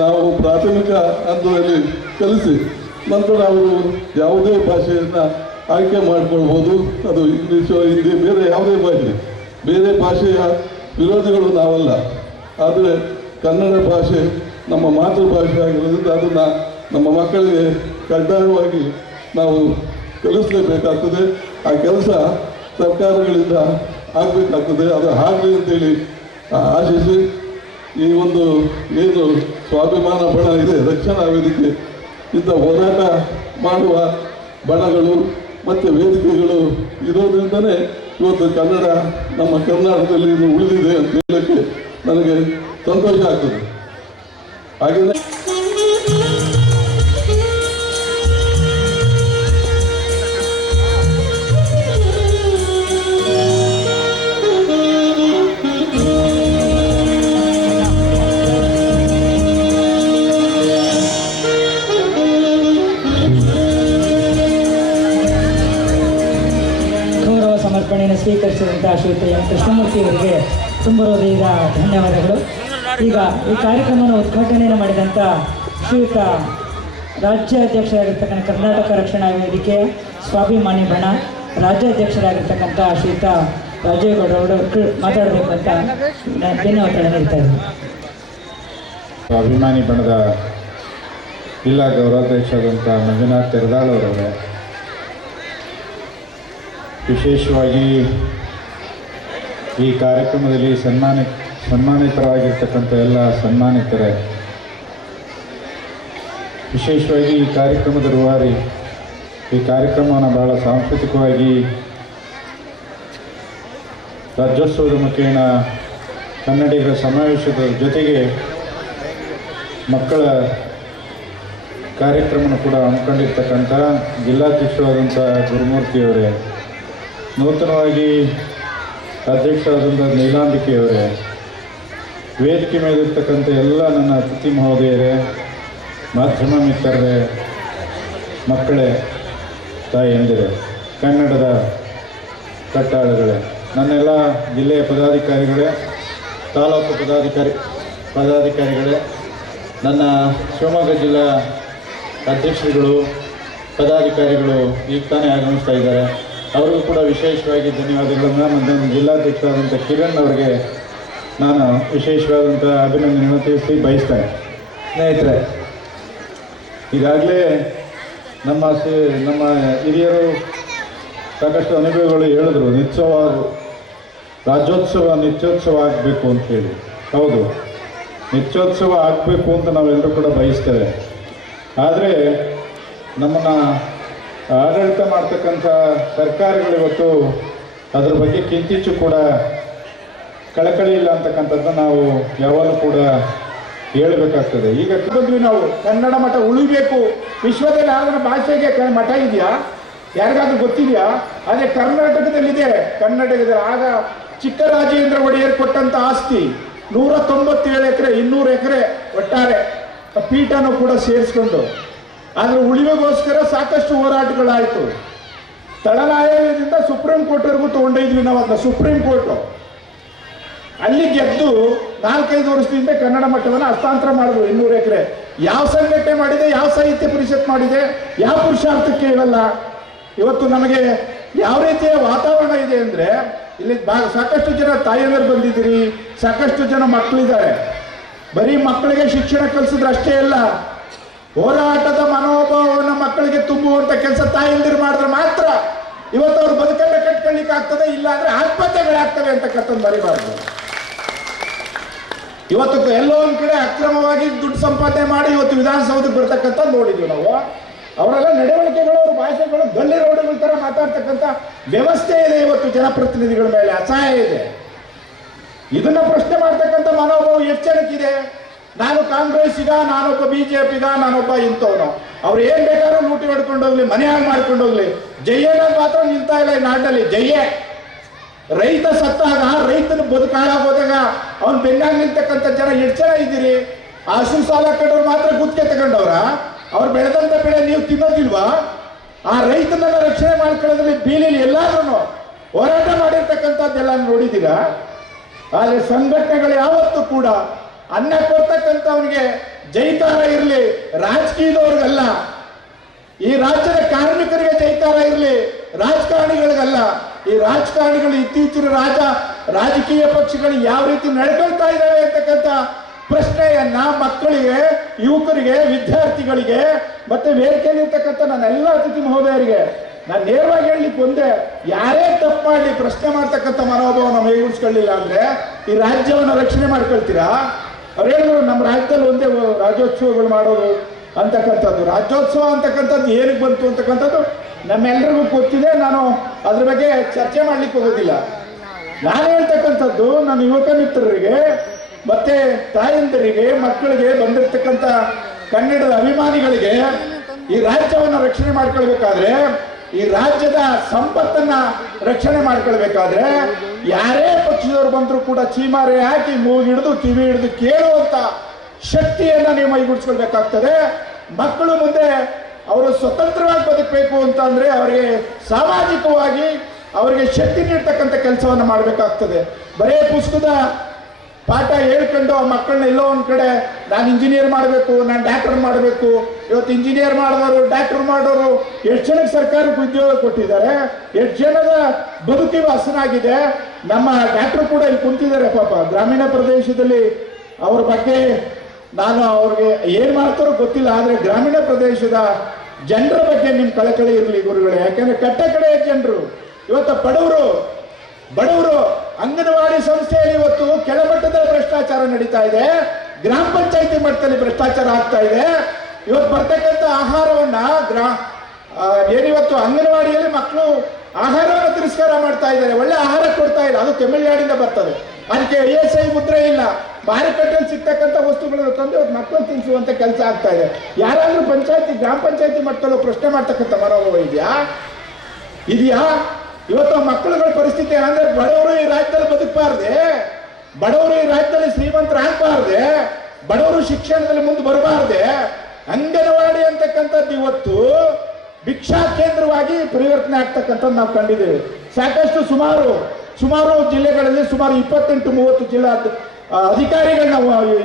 ನಾವು ಪ್ರಾಥಮಿಕ ಹಂತದಲ್ಲಿ ಕಲಿಸಿ ನಂತರ ಅವರು ಯಾವುದೇ ಭಾಷೆಯನ್ನು ಆಯ್ಕೆ ಮಾಡಿಕೊಳ್ಬೋದು. ಅದು ಇಂಗ್ಲೀಷು, ಹಿಂದಿ, ಬೇರೆ ಯಾವುದೇ ಭಾಷೆ. ಬೇರೆ ಭಾಷೆಯ ವಿರೋಧಿಗಳು ನಾವಲ್ಲ. ಆದರೆ ಕನ್ನಡ ಭಾಷೆ ನಮ್ಮ ಮಾತೃಭಾಷೆ ಆಗಿರೋದ್ರಿಂದ ಅದನ್ನು ನಮ್ಮ ಮಕ್ಕಳಿಗೆ ಕಡ್ಡಾಯವಾಗಿ ನಾವು ಕಲಿಸಲೇಬೇಕಾಗ್ತದೆ. ಆ ಕೆಲಸ ಸರ್ಕಾರಗಳಿಂದ ಆಗಬೇಕಾಗ್ತದೆ. ಅದು ಆಗಲಿ ಅಂತೇಳಿ ಆಶಿಸಿ ಈ ಒಂದು ಏನು ಸ್ವಾಭಿಮಾನ ಬಣ ಇದೆ, ರಕ್ಷಣಾ ವೇದಿಕೆ, ಇಂಥ ಹೋರಾಟ ಮಾಡುವ ಬಣಗಳು ಮತ್ತು ವೇದಿಕೆಗಳು ಇರೋದ್ರಿಂದನೇ ಇವತ್ತು ಕನ್ನಡ ನಮ್ಮ ಕರ್ನಾಟಕದಲ್ಲಿ ಇದು ಉಳಿದಿದೆ ಅಂತ ಹೇಳೋಕ್ಕೆ ನನಗೆ ಸಂತೋಷ ಆಗ್ತದೆ. ಹಾಗೆಯೇ ಸಮರ್ಪಣೆಯನ್ನು ಸ್ವೀಕರಿಸಿದಂತಹ ಶ್ರೀಯುತ ಎಂ ಕೃಷ್ಣಮೂರ್ತಿ ಅವರಿಗೆ ತುಂಬ ಹೃದಯದ ಧನ್ಯವಾದಗಳು. ಈಗ ಈ ಕಾರ್ಯಕ್ರಮವನ್ನು ಉದ್ಘಾಟನೆಯನ್ನು ಮಾಡಿದಂಥ ಶ್ರೀಯುತ ರಾಜ್ಯಾಧ್ಯಕ್ಷರಾಗಿರ್ತಕ್ಕಂಥ ಕರ್ನಾಟಕ ರಕ್ಷಣಾ ವೇದಿಕೆ ಸ್ವಾಭಿಮಾನಿ ಬಣ ರಾಜ್ಯಾಧ್ಯಕ್ಷರಾಗಿರ್ತಕ್ಕಂಥ ಶ್ರೀಯುತ ರಾಜೇಗೌಡರವರು ಮಾತಾಡಬೇಕು ಅಂತ ಧನ್ಯವಾದಗಳನ್ನು ನೀಡ್ತಾ ಇದ್ದೀನಿ. ಸ್ವಾಭಿಮಾನಿ ಬಣದ ಜಿಲ್ಲಾ ಗೌರವಾಧ್ಯಕ್ಷರಾದಂಥ ಮಂಜುನಾಥ್ ತೆರದಾಳ್ ಅವರವರೇ, ವಿಶೇಷವಾಗಿ ಈ ಕಾರ್ಯಕ್ರಮದಲ್ಲಿ ಸನ್ಮಾನಿತರಾಗಿರ್ತಕ್ಕಂಥ ಎಲ್ಲ ಸನ್ಮಾನಿತರೇ, ವಿಶೇಷವಾಗಿ ಈ ಕಾರ್ಯಕ್ರಮದ ರೂವಾರಿ, ಈ ಕಾರ್ಯಕ್ರಮವನ್ನು ಬಹಳ ಸಾಂಸ್ಕೃತಿಕವಾಗಿ ರಾಜ್ಯೋತ್ಸವದ ಮುಖೇನ ಕನ್ನಡಿಗರ ಸಮಾವೇಶದ ಜೊತೆಗೆ ಮಕ್ಕಳ ಕಾರ್ಯಕ್ರಮವನ್ನು ಕೂಡ ಹಮ್ಮಿಕೊಂಡಿರ್ತಕ್ಕಂಥ ಜಿಲ್ಲಾಧ್ಯಕ್ಷರಾದಂಥ ಗುರುಮೂರ್ತಿಯವರೇ, ನೂತನವಾಗಿ ಅಧ್ಯಕ್ಷರಾದಂಥ ನೀಲಾಂಬಿಕೆಯವರೇ, ವೇದಿಕೆ ಮೇಲಿರ್ತಕ್ಕಂಥ ಎಲ್ಲ ನನ್ನ ಅತಿಥಿ ಮಹೋದಯರೇ, ಮಾಧ್ಯಮ ಮಿತ್ರರೇ, ಮಕ್ಕಳೇ, ತಾಯಿಯಂದಿರೇ, ಕನ್ನಡದ ಕಟ್ಟಾಳುಗಳೇ, ನನ್ನೆಲ್ಲ ಜಿಲ್ಲೆಯ ಪದಾಧಿಕಾರಿಗಳೇ, ತಾಲೂಕು ಪದಾಧಿಕಾರಿಗಳೇ, ನನ್ನ ಶಿವಮೊಗ್ಗ ಜಿಲ್ಲಾ ಅಧ್ಯಕ್ಷರುಗಳು, ಪದಾಧಿಕಾರಿಗಳು ಈಗ ತಾನೇ ಆಗಮಿಸ್ತಾ ಇದ್ದಾರೆ. ಅವರಿಗೂ ಕೂಡ ವಿಶೇಷವಾಗಿ ಧನ್ಯವಾದಗಳನ್ನು, ಮತ್ತು ನಮ್ಮ ಜಿಲ್ಲಾಧ್ಯಕ್ಷರಾದಂಥ ಕಿರಣ್ ಅವರಿಗೆ ನಾನು ವಿಶೇಷವಾದಂಥ ಅಭಿನಂದನೆಗಳನ್ನು ತಿಳಿಸಿ ಬಯಸ್ತೇನೆ. ಸ್ನೇಹಿತರೆ, ಈಗಾಗಲೇ ನಮ್ಮ ಹಿರಿಯರು ಸಾಕಷ್ಟು ಅನುಭವಗಳು ಹೇಳಿದ್ರು, ರಾಜ್ಯೋತ್ಸವ ನಿತ್ಯೋತ್ಸವ ಆಗಬೇಕು ಅಂತೇಳಿ. ಹೌದು, ನಿತ್ಯೋತ್ಸವ ಆಗಬೇಕು ಅಂತ ನಾವೆಲ್ಲರೂ ಕೂಡ ಬಯಸ್ತೇವೆ. ಆದರೆ ನಮ್ಮನ್ನು ಆಡಳಿತ ಮಾಡ್ತಕ್ಕಂಥ ಸರ್ಕಾರಗಳು ಇವತ್ತು ಅದರ ಬಗ್ಗೆ ಕಿಂಚಿಚ್ಚು ಕೂಡ ಕಳಕಳಿ ಇಲ್ಲ ಅಂತಕ್ಕಂಥದ್ದನ್ನು ನಾವು ಯಾವಾಗಲೂ ಕೂಡ ಹೇಳಬೇಕಾಗ್ತದೆ. ಈಗ ಬಂದ್ವಿ ನಾವು, ಕನ್ನಡ ಮಠ ಉಳಿಬೇಕು, ವಿಶ್ವದಲ್ಲಿ ಯಾವ್ದಾರ ಭಾಷೆಗೆ ಮಠ ಇದೆಯಾ, ಯಾರಿಗಾದ್ರೂ ಗೊತ್ತಿದೆಯಾ? ಅದೇ ಕರ್ನಾಟಕದಲ್ಲಿದೆ. ಕರ್ನಾಟಕದಲ್ಲಿ ಆಗ ಚಿಕ್ಕರಾಜೇಂದ್ರ ಒಡೆಯರ್ ಕೊಟ್ಟಂಥ ಆಸ್ತಿ 197 ಎಕರೆ, 200 ಎಕರೆ ಒಟ್ಟಾರೆ ಪೀಠನೂ ಕೂಡ ಸೇರಿಸ್ಕೊಂಡು, ಆದರೆ ಉಳಿವೆಗೋಸ್ಕರ ಸಾಕಷ್ಟು ಹೋರಾಟಗಳಾಯಿತು. ತಳನಾಯದಿಂದ ಸುಪ್ರೀಂ ಕೋರ್ಟ್ವರೆಗೂ ತೊಗೊಂಡೊಯ್ದ್ವಿ ನಾವು ಅದನ್ನ. ಸುಪ್ರೀಂ ಕೋರ್ಟು ಅಲ್ಲಿ ಗೆದ್ದು 4-5 ವರ್ಷದಿಂದ ಕನ್ನಡ ಮಠವನ್ನು ಹಸ್ತಾಂತರ ಮಾಡಿದ್ರು 200 ಎಕರೆ. ಯಾವ ಸಂಘಟನೆ ಮಾಡಿದೆ, ಯಾವ ಸಾಹಿತ್ಯ ಪರಿಷತ್ ಮಾಡಿದೆ, ಯಾವ ಪುರುಷಾರ್ಥಕ್ಕೆ ಇವೆಲ್ಲ? ಇವತ್ತು ನಮಗೆ ಯಾವ ರೀತಿಯ ವಾತಾವರಣ ಇದೆ ಅಂದರೆ, ಇಲ್ಲಿ ಸಾಕಷ್ಟು ಜನ ತಾಯಿಯವರು ಬಂದಿದ್ದೀರಿ, ಸಾಕಷ್ಟು ಜನ ಮಕ್ಕಳಿದ್ದಾರೆ. ಬರೀ ಮಕ್ಕಳಿಗೆ ಶಿಕ್ಷಣ ಕಲಿಸಿದ್ರೆ ಅಷ್ಟೇ ಅಲ್ಲ, ಹೋರಾಟದ ಮನೋಭಾವವನ್ನು ಮಕ್ಕಳಿಗೆ ತುಂಬುವಂಥ ಕೆಲಸ ತಾಯಿಯಂದಿರು ಮಾಡಿದ್ರೆ ಮಾತ್ರ ಇವತ್ತು ಅವ್ರು ಬದುಕನ್ನು ಕಟ್ಕೊಳ್ಳಿಕ್ಕೆ ಆಗ್ತದೆ, ಇಲ್ಲ ಅಂದರೆ ಆತ್ಮಹತ್ಯೆಗಳಾಗ್ತವೆ ಅಂತಕ್ಕಂಥದ್ದು ಮರಿಬಾರ್ದು. ಇವತ್ತು ಎಲ್ಲೋ ಒಂದು ಕಡೆ ಅಕ್ರಮವಾಗಿ ದುಡ್ಡು ಸಂಪಾದನೆ ಮಾಡಿ ಇವತ್ತು ವಿಧಾನಸೌಧಕ್ಕೆ ಬರ್ತಕ್ಕಂಥದ್ದು ನೋಡಿದ್ವಿ ನಾವು. ಅವರೆಲ್ಲ ನಡವಳಿಕೆಗಳು, ಅವ್ರ ಭಾಷೆಗಳು ಗಲ್ಲಿ ರೋಡುಗಳ ಥರ ಮಾತಾಡ್ತಕ್ಕಂಥ ವ್ಯವಸ್ಥೆ ಇದೆ ಇವತ್ತು ಜನಪ್ರತಿನಿಧಿಗಳ ಮೇಲೆ, ಅಸಹಾಯ ಇದೆ. ಇದನ್ನ ಪ್ರಶ್ನೆ ಮಾಡ್ತಕ್ಕಂಥ ಮನೋಭಾವ ಎಷ್ಟು ಜನಕ್ಕಿದೆ? ನಾನು ಕಾಂಗ್ರೆಸ್ಸಿಗ, ನಾನೊಬ್ಬ BJP-ಗ, ನಾನೊಬ್ಬ ಇಂಥವನು, ಅವ್ರು ಏನ್ ಬೇಕಾದ್ರೂ ಲೂಟಿ ಹೊಡ್ಕೊಂಡು ಹೋಗ್ಲಿ, ಮನೆ ಹಾಳು ಮಾಡ್ಕೊಂಡು ಹೋಗ್ಲಿ, ಜಯ್ಯನ ಮಾತ್ರ ನಿಲ್ತಾ ಇಲ್ಲ ಈ ನಾಡಿನಲ್ಲಿ. ಜಯ್ಯೆ ರೈತ ಸತ್ತಾಗ, ರೈತನ ಬದುಕಾಳಾಗೋದಾಗ ಅವ್ನು ಬೆನ್ನಾಗಿ ನಿಲ್ತಕ್ಕಂಥ ಜನ ಎಷ್ಟು ಜನ ಇದ್ದೀರಿ? ಹಸು ಸಾಲ ಕಟ್ಟೋರು ಮಾತ್ರ ಗುತ್ತಿಗೆ ತಗೊಂಡವ್ರ? ಅವ್ರು ಬೆಳೆದಂತ ಬೆಳೆ ನೀವು ತಿನ್ನೋದಿಲ್ವಾ? ಆ ರೈತನನ್ನ ರಕ್ಷಣೆ ಮಾಡ್ಕೊಳ್ಳೋದ್ರಲ್ಲಿ ಬೀಲಿಲಿ ಎಲ್ಲಾದ್ರೂ ಹೋರಾಟ ಮಾಡಿರ್ತಕ್ಕಂಥದ್ದೆಲ್ಲ ನೋಡಿದ್ದೀರಾ? ಆದರೆ ಸಂಘಟನೆಗಳು ಯಾವತ್ತೂ ಕೂಡ ಅನ್ನ ಕೊಡ್ತಕ್ಕಂಥವನಿಗೆ ಜೈಕಾರ ಇರಲಿ, ರಾಜಕೀಯದವ್ರಿಗಲ್ಲ. ಈ ರಾಜ್ಯದ ಕಾರ್ಮಿಕರಿಗೆ ಜೈಕಾರ ಇರಲಿ, ರಾಜಕಾರಣಿಗಳಿಗಲ್ಲ. ಈ ರಾಜಕಾರಣಿಗಳು ಇತ್ತೀಚಿನ ರಾಜಕೀಯ ಪಕ್ಷಗಳು ಯಾವ ರೀತಿ ನಡ್ಕೊಳ್ತಾ ಇದ್ದಾವೆ ಅಂತಕ್ಕಂಥ ಪ್ರಶ್ನೆಯನ್ನ ಮಕ್ಕಳಿಗೆ, ಯುವಕರಿಗೆ, ವಿದ್ಯಾರ್ಥಿಗಳಿಗೆ ಮತ್ತೆ ವೇದಿಕೆಯಲ್ಲಿರ್ತಕ್ಕಂಥ ನನ್ನೆಲ್ಲ ಅತಿಥಿ ಮಹೋದಯರಿಗೆ ನಾನು ನೇರವಾಗಿ ಹೇಳಲಿಕ್ಕೆ ಒಂದೇ, ಯಾರೇ ತಪ್ಪು ಮಾಡಲಿ ಪ್ರಶ್ನೆ ಮಾಡ್ತಕ್ಕಂಥ ಮನೋಭಾವ ನಾವು ಹೇಗಿಸ್ಕೊಳ್ಳಿಲ್ಲ ಅಂದ್ರೆ ಈ ರಾಜ್ಯವನ್ನು ರಕ್ಷಣೆ ಮಾಡ್ಕೊಳ್ತೀರಾ? ಅವ್ರು ಹೇಳಿದ್ರು ನಮ್ಮ ರಾಜ್ಯದಲ್ಲಿ ಒಂದೇ ರಾಜ್ಯೋತ್ಸವಗಳು ಮಾಡೋದು ಅಂತಕ್ಕಂಥದ್ದು. ರಾಜ್ಯೋತ್ಸವ ಅಂತಕ್ಕಂಥದ್ದು ಏನಕ್ಕೆ ಬಂತು ಅಂತಕ್ಕಂಥದ್ದು ನಮ್ಮೆಲ್ಲರಿಗೂ ಗೊತ್ತಿದೆ. ನಾನು ಅದ್ರ ಬಗ್ಗೆ ಚರ್ಚೆ ಮಾಡ್ಲಿಕ್ಕೆ ಹೋಗೋದಿಲ್ಲ. ನಾನು ಹೇಳ್ತಕ್ಕಂಥದ್ದು ನನ್ನ ಯುವಕ ಮಿತ್ರರಿಗೆ ಮತ್ತೆ ತಾಯಂದಿರಿಗೆ, ಮಕ್ಕಳಿಗೆ, ಬಂದಿರತಕ್ಕಂಥ ಕನ್ನಡದ ಅಭಿಮಾನಿಗಳಿಗೆ ಈ ರಾಜ್ಯವನ್ನು ರಕ್ಷಣೆ ಮಾಡ್ಕೊಳ್ಬೇಕಾದ್ರೆ, ಈ ರಾಜ್ಯದ ಸಂಪತ್ತನ್ನ ರಕ್ಷಣೆ ಮಾಡ್ಕೊಳ್ಬೇಕಾದ್ರೆ ಯಾರೇ ಪಕ್ಷದವರು ಬಂದರೂ ಕೂಡ ಚೀಮಾರೆ ಹಾಕಿ ಮೂಗಿಡಿದು ಕಿವಿ ಹಿಡಿದು ಕೇಳುವಂತ ಶಕ್ತಿಯನ್ನ ನೀವು ಮೈಗೂಡಿಸ್ಕೊಳ್ಬೇಕಾಗ್ತದೆ. ಮಕ್ಕಳು ಮುಂದೆ ಅವರು ಸ್ವತಂತ್ರವಾಗಿ ಬದುಕಬೇಕು ಅಂತ ಅಂದ್ರೆ ಅವರಿಗೆ ಸಾಮಾಜಿಕವಾಗಿ ಅವರಿಗೆ ಶಕ್ತಿ ನೀಡ್ತಕ್ಕಂಥ ಕೆಲಸವನ್ನು ಮಾಡಬೇಕಾಗ್ತದೆ. ಬರೇ ಪುಸ್ತಕದ ಪಾಠ ಹೇಳ್ಕೊಂಡು ಆ ಮಕ್ಕಳನ್ನ ಎಲ್ಲೋ ಒಂದು ಕಡೆ ನಾನು ಇಂಜಿನಿಯರ್ ಮಾಡಬೇಕು, ನಾನು ಡಾಕ್ಟರ್ ಮಾಡಬೇಕು. ಇವತ್ತು ಇಂಜಿನಿಯರ್ ಮಾಡಿದವರು, ಡಾಕ್ಟರ್ ಮಾಡೋರು ಎಷ್ಟು ಜನಕ್ಕೆ ಸರ್ಕಾರಕ್ಕೆ ಉದ್ಯೋಗ ಕೊಟ್ಟಿದ್ದಾರೆ, ಎಷ್ಟು ಜನದ ಬದುಕಿಗೆ ಹಸನಾಗಿದೆ. ನಮ್ಮ ಡಾಕ್ಟರ್ ಕೂಡ ಇಲ್ಲಿ ಕುಂತಿದ್ದಾರೆ ಪಾಪ. ಗ್ರಾಮೀಣ ಪ್ರದೇಶದಲ್ಲಿ ಅವ್ರ ಬಗ್ಗೆ ನಾನು ಅವ್ರಿಗೆ ಏನು ಮಾಡ್ತಾರೋ ಗೊತ್ತಿಲ್ಲ, ಆದರೆ ಗ್ರಾಮೀಣ ಪ್ರದೇಶದ ಜನರ ಬಗ್ಗೆ ನಿಮ್ಮ ಕಳಕಳಿ ಇರಲಿ ಗುರುಗಳೇ. ಯಾಕೆಂದ್ರೆ ಕಟ್ಟ ಕಡೆಯ ಜನರು ಇವತ್ತು ಬಡವರು ಅಂಗನವಾಡಿ ಸಂಸ್ಥೆಯಲ್ಲಿ ಇವತ್ತು ಕೆಳಮಟ್ಟದ ಭ್ರಷ್ಟಾಚಾರ ನಡೀತಾ ಇದೆ, ಗ್ರಾಮ ಪಂಚಾಯತಿ ಮಟ್ಟದಲ್ಲಿ ಭ್ರಷ್ಟಾಚಾರ ಆಗ್ತಾ ಇದೆ. ಇವತ್ತು ಬರ್ತಕ್ಕಂಥ ಆಹಾರವನ್ನ ಏನಿವತ್ತು ಅಂಗನವಾಡಿಯಲ್ಲಿ ಮಕ್ಕಳು ಆಹಾರವನ್ನು ತಿರಸ್ಕಾರ ಮಾಡ್ತಾ ಇದ್ದಾರೆ, ಒಳ್ಳೆ ಆಹಾರ ಕೊಡ್ತಾ ಇಲ್ಲ. ಅದು ತಮಿಳುನಾಡಿಂದ ಬರ್ತದೆ, ಅದಕ್ಕೆ ISI ಮುದ್ರೆ ಇಲ್ಲ. ಮಾರುಕಟ್ಟೆಯಲ್ಲಿ ಸಿಗ್ತಕ್ಕಂಥ ವಸ್ತುಗಳನ್ನು ತಂದು ಇವತ್ತು ಮಕ್ಕಳು ತಿನ್ನಿಸುವಂತ ಕೆಲಸ ಆಗ್ತಾ ಇದೆ. ಯಾರಾದ್ರೂ ಗ್ರಾಮ ಪಂಚಾಯತಿ ಮಟ್ಟದಲ್ಲೂ ಪ್ರಶ್ನೆ ಮಾಡ್ತಕ್ಕಂಥ ಮನೋಭಾವ ಇದೆಯಾ? ಇವತ್ತು ಮಕ್ಕಳುಗಳ ಪರಿಸ್ಥಿತಿ ಅಂದ್ರೆ ಬಡವರು ಈ ರಾಜ್ಯದಲ್ಲಿ ಬದುಕಬಾರ್ದೆ, ಬಡವರು ಈ ರಾಜ್ಯದಲ್ಲಿ ಶ್ರೀಮಂತರಾಗಬಾರ್ದೆ, ಬಡವರು ಶಿಕ್ಷಣದಲ್ಲಿ ಮುಂದೆ ಬರಬಾರ್ದೆ. ಅಂಗನವಾಡಿ ಅಂತಕ್ಕಂಥದ್ದು ಇವತ್ತು ಭಿಕ್ಷಾ ಕೇಂದ್ರವಾಗಿ ಪರಿವರ್ತನೆ ಆಗ್ತಕ್ಕಂಥದ್ದು ನಾವು ಕಂಡಿದ್ದೇವೆ. ಸಾಕಷ್ಟು ಸುಮಾರು ಜಿಲ್ಲೆಗಳಲ್ಲಿ ಸುಮಾರು 28-30 ಜಿಲ್ಲಾ ಅಧಿಕಾರಿಗಳನ್ನ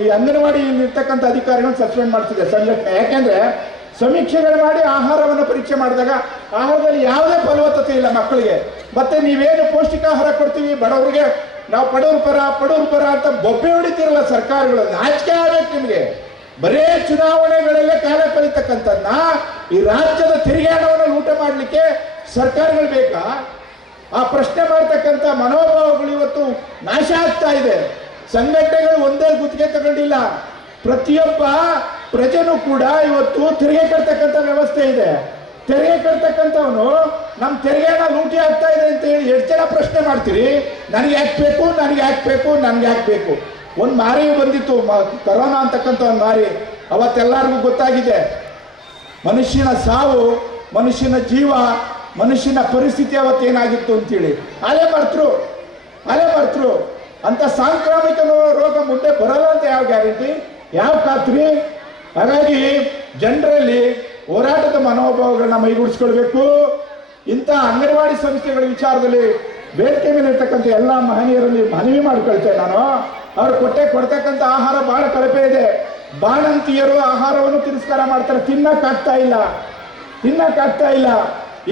ಈ ಅಂಗನವಾಡಿಯಲ್ಲಿ ಇರ್ತಕ್ಕಂಥ ಅಧಿಕಾರಿಗಳನ್ನ ಸಸ್ಪೆಂಡ್ ಮಾಡ್ತಿದೆ ಸಂಘಟನೆ. ಯಾಕೆಂದ್ರೆ ಸಮೀಕ್ಷೆಗಳು ಮಾಡಿ ಆಹಾರವನ್ನು ಪರೀಕ್ಷೆ ಮಾಡಿದಾಗ ಆಹಾರದಲ್ಲಿ ಯಾವುದೇ ಫಲವತ್ತತೆ ಇಲ್ಲ ಮಕ್ಕಳಿಗೆ. ಮತ್ತೆ ನೀವೇನು ಪೌಷ್ಟಿಕಾಹಾರ ಕೊಡ್ತೀವಿ ಬಡವರಿಗೆ, ನಾವು ಬಡವ್ರ ಪರ ಅಂತ ಬೊಬ್ಬೆ ಹೊಡಿತೀರಲ್ಲ ಸರ್ಕಾರಗಳು, ನಾಚಿಕೆ ಆಗಬೇಕು ನಿಮಗೆ. ಬರೇ ಚುನಾವಣೆಗಳಲ್ಲೇ ಕಾಲ ಕಳೀತಕ್ಕಂಥದ್ದನ್ನ ಈ ರಾಜ್ಯದ ತೆರಿಗೆ ಹಣವನ್ನು ಲೂಟ ಮಾಡಲಿಕ್ಕೆ ಸರ್ಕಾರಗಳು ಬೇಕಾ? ಆ ಪ್ರಶ್ನೆ ಮಾಡ್ತಕ್ಕಂಥ ಮನೋಭಾವಗಳು ಇವತ್ತು ನಾಶ ಆಗ್ತಾ ಇದೆ. ಸಂಘಟನೆಗಳು ಒಂದೇ ಗುತ್ತಿಗೆ ತಗೊಂಡಿಲ್ಲ, ಪ್ರತಿಯೊಬ್ಬ ಪ್ರಜೆನೂ ಕೂಡ ಇವತ್ತು ತೆರಿಗೆ ಕಟ್ತಕ್ಕಂಥ ವ್ಯವಸ್ಥೆ ಇದೆ. ತೆರಿಗೆ ಕಟ್ತಕ್ಕಂಥವನು ನಮ್ಮ ತೆರಿಗೆನ ಲೂಟಿ ಆಗ್ತಾ ಇದೆ ಅಂತ ಹೇಳಿ ಎಷ್ಟು ಜನ ಪ್ರಶ್ನೆ ಮಾಡ್ತೀರಿ? ನನಗೆ ಹಾಕ್ಬೇಕು, ನನಗೆ ಹಾಕ್ಬೇಕು, ನನಗೆ ಹಾಕ್ಬೇಕು. ಒಂದು ಮಾರಿ ಬಂದಿತ್ತು, ಕರೋನಾ ಅಂತಕ್ಕಂಥ ಒಂದು ಮಾರಿ. ಅವತ್ತೆಲ್ಲರಿಗೂ ಗೊತ್ತಾಗಿದೆ ಮನುಷ್ಯನ ಸಾವು, ಮನುಷ್ಯನ ಜೀವ, ಮನುಷ್ಯನ ಪರಿಸ್ಥಿತಿ ಅವತ್ತೇನಾಗಿತ್ತು ಅಂತೇಳಿ. ಅಲೆ ಮರ್ತರು ಅಂತ ಸಾಂಕ್ರಾಮಿಕ ರೋಗ ಮುಂದೆ ಬರಲ್ಲ ಅಂತ ಯಾವ ಗ್ಯಾರಂಟಿ, ಯಾವ ಖಾತ್ರಿ? ಹಾಗಾಗಿ ಜನರಲ್ಲಿ ಹೋರಾಟದ ಮನೋಭಾವಗಳನ್ನ ಮೈಗೂಡಿಸ್ಕೊಳ್ಬೇಕು. ಇಂಥ ಅಂಗನವಾಡಿ ಸಂಸ್ಥೆಗಳ ವಿಚಾರದಲ್ಲಿ ಬೇಡಿಕೆ ಮೇಲೆ ಇರ್ತಕ್ಕಂಥ ಎಲ್ಲ ಮಹನೀಯರಲ್ಲಿ ಮನವಿ ಮಾಡಿಕೊಳ್ತೇನೆ ನಾನು. ಅವರು ಕೊಡ್ತಕ್ಕಂಥ ಆಹಾರ ಬಹಳ ಕಳಪೆ ಇದೆ. ಬಾಣಂತಿಯರು ಆಹಾರವನ್ನು ತಿರಸ್ಕಾರ ಮಾಡ್ತಾರೆ, ತಿನ್ನಕ್ಕಾಗ್ತಾ ಇಲ್ಲ.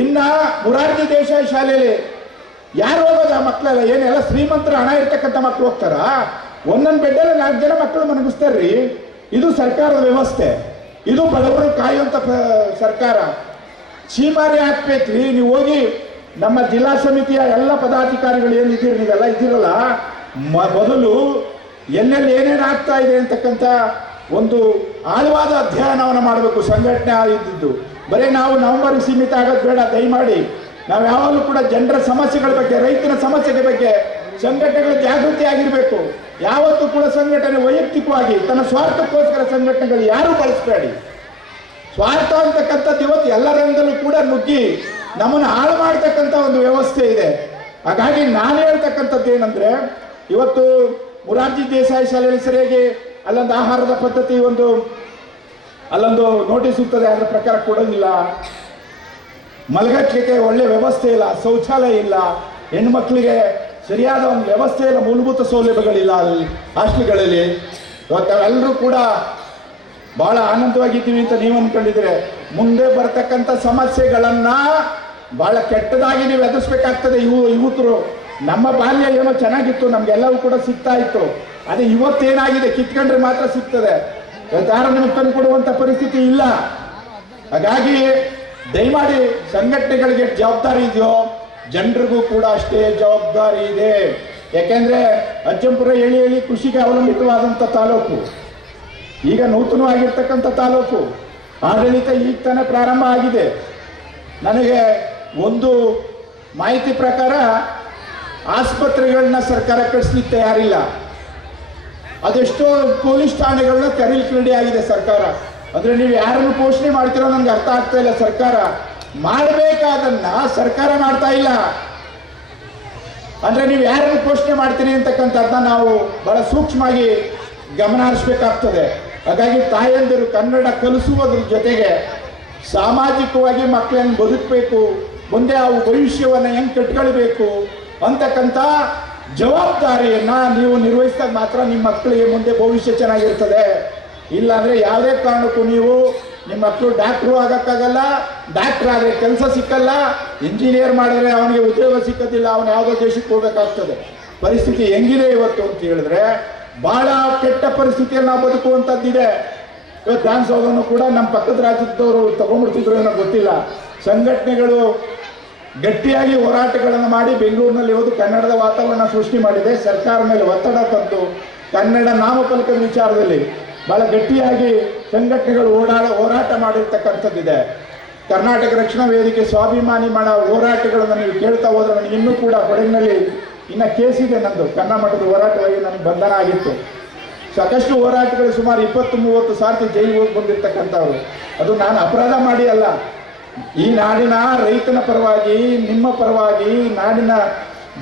ಇನ್ನ ಮೊರಾರ್ಜಿ ದೇಸಾಯಿ ಶಾಲೆಯಲ್ಲಿ ಯಾರು ಹೋಗೋದು ಆ ಮಕ್ಕಳೆಲ್ಲ? ಏನೆಲ್ಲ ಶ್ರೀಮಂತರ ಹಣ ಇರ್ತಕ್ಕಂಥ ಮಕ್ಕಳು ಹೋಗ್ತಾರ? ಒಂದೊಂದು ಬೆಡ್ಡಲ್ಲಿ 4 ಜನ ಮಕ್ಕಳು ಮನಗಿಸ್ತಾರ್ರಿ. ಇದು ಸರ್ಕಾರದ ವ್ಯವಸ್ಥೆ, ಇದು ಬಡವರು ಕಾಯುವಂತ ಸರ್ಕಾರ. ಚೀಮಾರಿ ಹಾಕ್ಬೇಕ್ರಿ. ನೀವು ಹೋಗಿ ನಮ್ಮ ಜಿಲ್ಲಾ ಸಮಿತಿಯ ಎಲ್ಲ ಪದಾಧಿಕಾರಿಗಳು ಏನಿದ್ದೀರಿ, ನೀವೆಲ್ಲ ಇದ್ದೀರಲ್ಲ, ಮೊದಲು ಎಲ್ಲೆಲ್ಲಿ ಏನೇನು ಆಗ್ತಾ ಇದೆ ಅಂತಕ್ಕಂಥ ಒಂದು ಆಳವಾದ ಅಧ್ಯಯನವನ್ನು ಮಾಡಬೇಕು. ಸಂಘಟನೆ ಇದ್ದಿದ್ದು ಬರೀ ನಾವು ನವೆಂಬರ್ಗೆ ಸೀಮಿತ ಆಗೋದು ಬೇಡ. ದಯಮಾಡಿ ನಾವು ಯಾವಾಗಲೂ ಕೂಡ ಜನರ ಸಮಸ್ಯೆಗಳ ಬಗ್ಗೆ, ರೈತನ ಸಮಸ್ಯೆಗಳ ಬಗ್ಗೆ ಸಂಘಟನೆಗಳು ಜಾಗೃತಿ ಆಗಿರಬೇಕು. ಯಾವತ್ತೂ ಕೂಡ ಸಂಘಟನೆ ವೈಯಕ್ತಿಕವಾಗಿ ತನ್ನ ಸ್ವಾರ್ಥಕ್ಕೋಸ್ಕರ ಸಂಘಟನೆಗಳು ಯಾರೂ ಬಳಸಬೇಡಿ. ಸ್ವಾರ್ಥ ಅಂತಕ್ಕಂಥದ್ದು ಇವತ್ತು ಎಲ್ಲ ರಂಗದಲ್ಲೂ ಕೂಡ ನುಗ್ಗಿ ನಮ್ಮನ್ನು ಹಾಳು ಮಾಡ್ತಕ್ಕಂಥ ಒಂದು ವ್ಯವಸ್ಥೆ ಇದೆ. ಹಾಗಾಗಿ ನಾನು ಹೇಳ್ತಕ್ಕಂಥದ್ದು ಏನಂದ್ರೆ, ಇವತ್ತು ಮೊರಾರ್ಜಿ ದೇಸಾಯಿ ಶಾಲೆಯಲ್ಲಿ ಸರಿಯಾಗಿ ಅಲ್ಲೊಂದು ಆಹಾರದ ಪದ್ಧತಿ ಅಲ್ಲೊಂದು ನೋಟಿಸ್ ಇರ್ತದೆ, ಅದರ ಪ್ರಕಾರ ಕೊಡೋದಿಲ್ಲ. ಮಲಗಟ್ಲಿಕ್ಕೆ ಒಳ್ಳೆ ವ್ಯವಸ್ಥೆ ಇಲ್ಲ, ಶೌಚಾಲಯ ಇಲ್ಲ, ಹೆಣ್ಮಕ್ಳಿಗೆ ಸರಿಯಾದ ಒಂದು ವ್ಯವಸ್ಥೆ ಇಲ್ಲ, ಮೂಲಭೂತ ಸೌಲಭ್ಯಗಳಿಲ್ಲ ಅಲ್ಲಿ ಹಾಸ್ಟೆಲ್ಗಳಲ್ಲಿ. ಇವತ್ತು ಎಲ್ಲರೂ ಕೂಡ ಬಹಳ ಆನಂದವಾಗಿದ್ದೀವಿ ಅಂತ ನೀವು ಅಂದ್ಕೊಂಡಿದ್ರೆ, ಮುಂದೆ ಬರ್ತಕ್ಕಂಥ ಸಮಸ್ಯೆಗಳನ್ನ ಬಹಳ ಕೆಟ್ಟದಾಗಿ ನೀವು ಎದುರಿಸ್ಬೇಕಾಗ್ತದೆ. ಯುವಕರು, ನಮ್ಮ ಬಾಲ್ಯ ಏನೋ ಚೆನ್ನಾಗಿತ್ತು, ನಮ್ಗೆಲ್ಲವೂ ಕೂಡ ಸಿಗ್ತಾ ಇತ್ತು. ಅದೇ ಇವತ್ತೇನಾಗಿದೆ, ಕಿತ್ಕೊಂಡ್ರೆ ಮಾತ್ರ ಸಿಗ್ತದೆ, ಯಾರು ನಿಮಗೆ ತಂದು ಕೊಡುವಂಥ ಪರಿಸ್ಥಿತಿ ಇಲ್ಲ. ಹಾಗಾಗಿ ದಯಮಾಡಿ ಸಂಘಟನೆಗಳಿಗೆ ಜವಾಬ್ದಾರಿ ಇದೆಯೋ, ಜನರಿಗೂ ಕೂಡ ಅಷ್ಟೇ ಜವಾಬ್ದಾರಿ ಇದೆ. ಯಾಕೆಂದ್ರೆ ಅಜ್ಜಂಪುರ ಹೇಳಿ ಕೃಷಿಗೆ ಅವಲಂಬಿತವಾದಂಥ ತಾಲೂಕು, ಈಗ ನೂತನವಾಗಿರ್ತಕ್ಕಂಥ ತಾಲೂಕು, ಆಡಳಿತ ಈಗ ತಾನೇ ಪ್ರಾರಂಭ ಆಗಿದೆ. ನನಗೆ ಒಂದು ಮಾಹಿತಿ ಪ್ರಕಾರ ಆಸ್ಪತ್ರೆಗಳನ್ನ ಸರ್ಕಾರ ಕಟ್ಟಿಸ್ಲಿಕ್ಕೆ ತಯಾರಿಲ್ಲ. ಅದೆಷ್ಟೋ ಪೊಲೀಸ್ ಠಾಣೆಗಳನ್ನ ತೆರೀಲಿಕ್ಕೆ ರೆಡಿ ಆಗಿದೆ ಸರ್ಕಾರ. ಅಂದರೆ ನೀವು ಯಾರನ್ನು ಪೋಷಣೆ ಮಾಡ್ತೀರೋ ನನಗೆ ಅರ್ಥ ಆಗ್ತಾ ಇಲ್ಲ. ಸರ್ಕಾರ ಮಾಡಬೇಕಾದನ್ನ ಸರ್ಕಾರ ಮಾಡ್ತಾ ಇಲ್ಲ. ಅಂದರೆ ನೀವು ಯಾರನ್ನು ಪೋಷಣೆ ಮಾಡ್ತೀರಿ ಅಂತಕ್ಕಂಥದ್ದನ್ನ ನಾವು ಬಹಳ ಸೂಕ್ಷ್ಮವಾಗಿ ಗಮನ ಹರಿಸ್ಬೇಕಾಗ್ತದೆ. ಹಾಗಾಗಿ ತಾಯಂದಿರು ಕನ್ನಡ ಕಲಿಸುವುದ್ರ ಜೊತೆಗೆ ಸಾಮಾಜಿಕವಾಗಿ ಮಕ್ಕಳನ್ನು ಬದುಕಬೇಕು, ಮುಂದೆ ಅವು ಭವಿಷ್ಯವನ್ನು ಹೆಂಗೆ ಕಟ್ಕೊಳ್ಬೇಕು ಅಂತಕ್ಕಂಥ ಜವಾಬ್ದಾರಿಯನ್ನು ನೀವು ನಿರ್ವಹಿಸಿದಾಗ ಮಾತ್ರ ನಿಮ್ಮ ಮಕ್ಕಳಿಗೆ ಮುಂದೆ ಭವಿಷ್ಯ ಚೆನ್ನಾಗಿರ್ತದೆ. ಇಲ್ಲಾಂದರೆ ಯಾವುದೇ ಕಾರಣಕ್ಕೂ ನೀವು ನಿಮ್ಮ ಮಕ್ಕಳು ಡಾಕ್ಟ್ರು ಆಗೋಕ್ಕಾಗಲ್ಲ, ಡಾಕ್ಟ್ರ್ ಆದರೆ ಕೆಲಸ ಸಿಕ್ಕಲ್ಲ, ಇಂಜಿನಿಯರ್ ಮಾಡಿದ್ರೆ ಅವನಿಗೆ ಉದ್ಯೋಗ ಸಿಕ್ಕೋದಿಲ್ಲ, ಅವನು ಯಾವುದೋ ದೇಶಕ್ಕೆ ಹೋಗಬೇಕಾಗ್ತದೆ. ಪರಿಸ್ಥಿತಿ ಹೆಂಗಿದೆ ಇವತ್ತು ಅಂತ ಹೇಳಿದ್ರೆ ಭಾಳ ಕೆಟ್ಟ ಪರಿಸ್ಥಿತಿಯಲ್ಲಿ ನಾವು ಬದುಕುವಂಥದ್ದಿದೆ. ಇವತ್ತು ವಿಧಾನಸೌಧವನ್ನು ಕೂಡ ನಮ್ಮ ಪಕ್ಕದ ರಾಜ್ಯದವರು ತಗೊಂಡ್ಬಿಡ್ತಿದ್ರು ಏನೋ ಗೊತ್ತಿಲ್ಲ. ಸಂಘಟನೆಗಳು ಗಟ್ಟಿಯಾಗಿ ಹೋರಾಟಗಳನ್ನು ಮಾಡಿ ಬೆಂಗಳೂರಿನಲ್ಲಿ ಹೋದು ಕನ್ನಡದ ವಾತಾವರಣ ಸೃಷ್ಟಿ ಮಾಡಿದೆ. ಸರ್ಕಾರ ಮೇಲೆ ಒತ್ತಡ ತಂದು ಕನ್ನಡ ನಾಮಫಲಕದ ವಿಚಾರದಲ್ಲಿ ಭಾಳ ಗಟ್ಟಿಯಾಗಿ ಸಂಘಟನೆಗಳು ಹೋರಾಟ ಮಾಡಿರ್ತಕ್ಕಂಥದ್ದಿದೆ. ಕರ್ನಾಟಕ ರಕ್ಷಣಾ ವೇದಿಕೆ ಸ್ವಾಭಿಮಾನಿ ಮಾಡೋ ಹೋರಾಟಗಳನ್ನು ನೀವು ಕೇಳ್ತಾ ಹೋದ್ರೆ ನನಗೆ ಇನ್ನೂ ಕೂಡ ಕೊಡಗಿನಲ್ಲಿ ಇನ್ನು ಕೇಸಿದೆ. ನಂದು ಕನ್ನಮಠದ ಹೋರಾಟವಾಗಿ ನನಗೆ ಬಂಧನ ಆಗಿತ್ತು. ಸಾಕಷ್ಟು ಹೋರಾಟಗಳು ಸುಮಾರು 20-30 ಸಾರ್ತಿ ಜೈಲಿಗೆ ಹೋಗಿ ಬಂದಿರ್ತಕ್ಕಂಥವ್ರು. ಅದು ನಾನು ಅಪರಾಧ ಮಾಡಿ ಅಲ್ಲ, ಈ ನಾಡಿನ ರೈತನ ಪರವಾಗಿ, ನಿಮ್ಮ ಪರವಾಗಿ, ನಾಡಿನ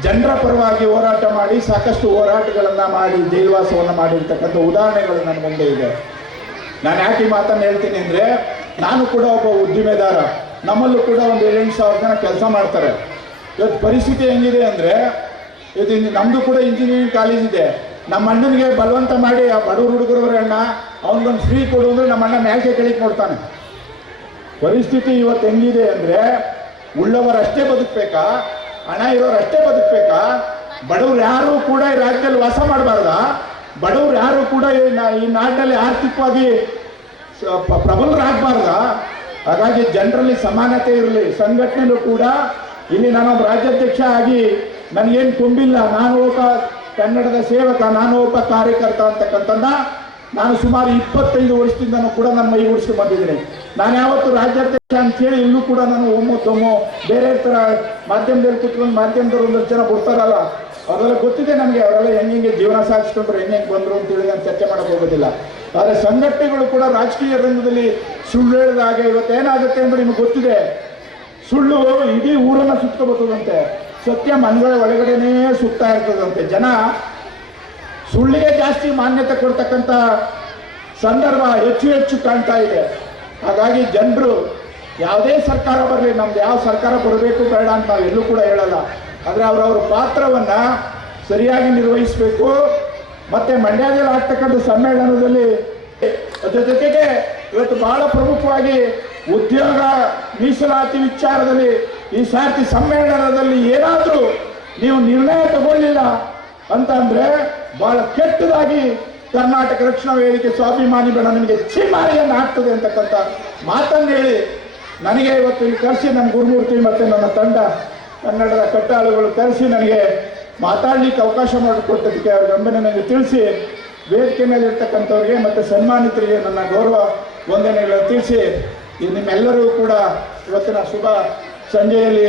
ಜನರ ಪರವಾಗಿ ಹೋರಾಟ ಮಾಡಿ ಸಾಕಷ್ಟು ಹೋರಾಟಗಳನ್ನು ಮಾಡಿ ಜೈಲುವಾಸವನ್ನು ಮಾಡಿರ್ತಕ್ಕಂಥ ಉದಾಹರಣೆಗಳು ನನ್ನ ಮುಂದೆ ಇದೆ. ನಾನು ಯಾಕೆ ಈ ಮಾತನ್ನು ಹೇಳ್ತೀನಿ ಅಂದರೆ, ನಾನು ಕೂಡ ಒಬ್ಬ ಉದ್ದಿಮೆದಾರ. ನಮ್ಮಲ್ಲೂ ಕೂಡ ಒಂದು 7,000 ಜನ ಕೆಲಸ ಮಾಡ್ತಾರೆ. ಇವತ್ತು ಪರಿಸ್ಥಿತಿ ಹೆಂಗಿದೆ ಅಂದರೆ, ಇದು ನಮ್ಮದು ಕೂಡ ಇಂಜಿನಿಯರಿಂಗ್ ಕಾಲೇಜ್ ಇದೆ. ನಮ್ಮ ಅಣ್ಣನಿಗೆ ಬಲವಂತ ಮಾಡಿ ಆ ಬಡವ್ರ ಹುಡುಗರವ್ರ ಅಣ್ಣ ಅವನಿಗೊಂದು ಫ್ರೀ ಕೊಡು ಅಂದರೆ ನಮ್ಮ ಅಣ್ಣ ಮ್ಯಾಕೆ ಕೆಳಗೆ ನೋಡ್ತಾನೆ. ಪರಿಸ್ಥಿತಿ ಇವತ್ತು ಹೆಂಗಿದೆ ಅಂದರೆ, ಉಳ್ಳವರಷ್ಟೇ ಬದುಕಬೇಕಾ, ಹಣ ಇರೋರಷ್ಟೇ ಬದುಕಬೇಕಾ? ಬಡವ್ರು ಯಾರೂ ಕೂಡ ಈ ರಾಜ್ಯದಲ್ಲಿ ವಾಸ ಮಾಡಬಾರ್ದ? ಬಡವ್ರು ಯಾರು ಕೂಡ ಈ ನಾಡಿನಲ್ಲಿ ಆರ್ಥಿಕವಾಗಿ ಪ್ರಬಲರಾಗಬಾರ್ದ? ಹಾಗಾಗಿ ಜನರಲ್ಲಿ ಸಮಾನತೆ ಇರಲಿ. ಸಂಘಟನೆಯಲ್ಲೂ ಕೂಡ ಇಲ್ಲಿ ನಾನೊಬ್ಬ ರಾಜ್ಯಾಧ್ಯಕ್ಷ ಆಗಿ ನನಗೇನು ತುಂಬಿಲ್ಲ. ನಾನು ಒಬ್ಬ ಕನ್ನಡದ ಸೇವಕ, ನಾನು ಒಬ್ಬ ಕಾರ್ಯಕರ್ತ ಅಂತಕ್ಕಂಥದ್ದನ್ನ ನಾನು ಸುಮಾರು 25 ವರ್ಷದಿಂದನೂ ಕೂಡ ನನ್ನ ಮೈ ಓಡಿಸ್ಕೊಂಡು ಬಂದಿದ್ದೀನಿ. ನಾನು ಯಾವತ್ತು ರಾಜ್ಯಾಧ್ಯಕ್ಷ ಅಂತೇಳಿ ಇಲ್ಲೂ ಕೂಡ ನಾನು ಒಮ್ಮೊತ್ತೊಮ್ಮೆ ಬೇರೆ ಥರ ಮಾಧ್ಯಮದಲ್ಲಿ ಕೂತ್ಕೊಂಡು ಮಾಧ್ಯಮದವ್ರು ಒಂದಷ್ಟು ಜನ ಬಿಡ್ತಾರಲ್ಲ, ಅದೆಲ್ಲ ಗೊತ್ತಿದೆ ನನಗೆ. ಅವರೆಲ್ಲ ಹೆಂಗೆ ಜೀವನ ಸಾಗಿಸ್ಕೊಂಡ್ರು, ಹೆಂಗೆ ಬಂದರು ಅಂತೇಳಿ ನಾನು ಚರ್ಚೆ ಮಾಡೋಕ್ಕೆ ಹೋಗೋದಿಲ್ಲ. ಆದರೆ ಸಂಘಟನೆಗಳು ಕೂಡ ರಾಜಕೀಯ ರಂಗದಲ್ಲಿ ಸುಳ್ಳು ಹೇಳಿದ ಹಾಗೆ ಇವತ್ತೇನಾಗುತ್ತೆ ಅಂದರೆ ನಿಮಗೆ ಗೊತ್ತಿದೆ. ಸುಳ್ಳು ಇಡೀ ಊರನ್ನು ಸುತ್ಕೊಬರ್ತದಂತೆ, ಸತ್ಯ ಮನೆಗಳ ಒಳಗಡೆನೇ ಸುತ್ತಾ ಇರ್ತದಂತೆ. ಜನ ಸುಳ್ಳಿಗೆ ಜಾಸ್ತಿ ಮಾನ್ಯತೆ ಕೊಡ್ತಕ್ಕಂಥ ಸಂದರ್ಭ ಹೆಚ್ಚು ಕಾಣ್ತಾ ಇದೆ. ಹಾಗಾಗಿ ಜನರು ಯಾವುದೇ ಸರ್ಕಾರ ಬರಲಿ, ನಮ್ದು ಯಾವ ಸರ್ಕಾರ ಬರಬೇಕು ಬೇಡ ಅಂತ ನಾವು ಎಲ್ಲೂ ಕೂಡ ಹೇಳಲ್ಲ. ಆದರೆ ಅವರವ್ರ ಪಾತ್ರವನ್ನು ಸರಿಯಾಗಿ ನಿರ್ವಹಿಸಬೇಕು. ಮತ್ತು ಮಂಡ್ಯದಲ್ಲಿ ಆಗ್ತಕ್ಕಂಥ ಸಮ್ಮೇಳನದಲ್ಲಿ ಅದ್ರ ಜೊತೆಗೆ ಇವತ್ತು ಬಹಳ ಪ್ರಮುಖವಾಗಿ ಉದ್ಯೋಗ ಮೀಸಲಾತಿ ವಿಚಾರದಲ್ಲಿ ಈ ಸಾರ್ತಿ ಸಮ್ಮೇಳನದಲ್ಲಿ ಏನಾದರೂ ನೀವು ನಿರ್ಣಯ ತಗೊಳ್ಳಿಲ್ಲ ಅಂತಂದರೆ ಭಾಳ ಕೆಟ್ಟದಾಗಿ ಕರ್ನಾಟಕ ರಕ್ಷಣಾ ವೇದಿಕೆ ಸ್ವಾಭಿಮಾನಿ ಬಣ ನಿಮಗೆ ಚೀಮಾರಿಯನ್ನು ಹಾಕ್ತದೆ ಅಂತಕ್ಕಂಥ ಮಾತನ್ನು ಹೇಳಿ ನನಗೆ ಇವತ್ತು ಇಲ್ಲಿ ಕರೆಸಿ ನಮ್ಮ ಗುರುಮೂರ್ತಿ ಮತ್ತು ನನ್ನ ತಂಡ ಕನ್ನಡದ ಕಟ್ಟಾಳುಗಳು ಕರೆಸಿ ನನಗೆ ಮಾತಾಡಲಿಕ್ಕೆ ಅವಕಾಶ ಮಾಡಿಕೊಟ್ಟದಕ್ಕೆ ಅವ್ರ ಗಮನ ನನಗೆ ತಿಳಿಸಿ, ವೇದಿಕೆ ಮೇಲೆ ಇರ್ತಕ್ಕಂಥವ್ರಿಗೆ ಮತ್ತು ಸನ್ಮಾನಿತರಿಗೆ ನನ್ನ ಗೌರವ ವಂದನೆಗಳನ್ನು ತಿಳಿಸಿ, ನಿಮ್ಮೆಲ್ಲರೂ ಕೂಡ ಇವತ್ತಿನ ಶುಭ ಸಂಜೆಯಲ್ಲಿ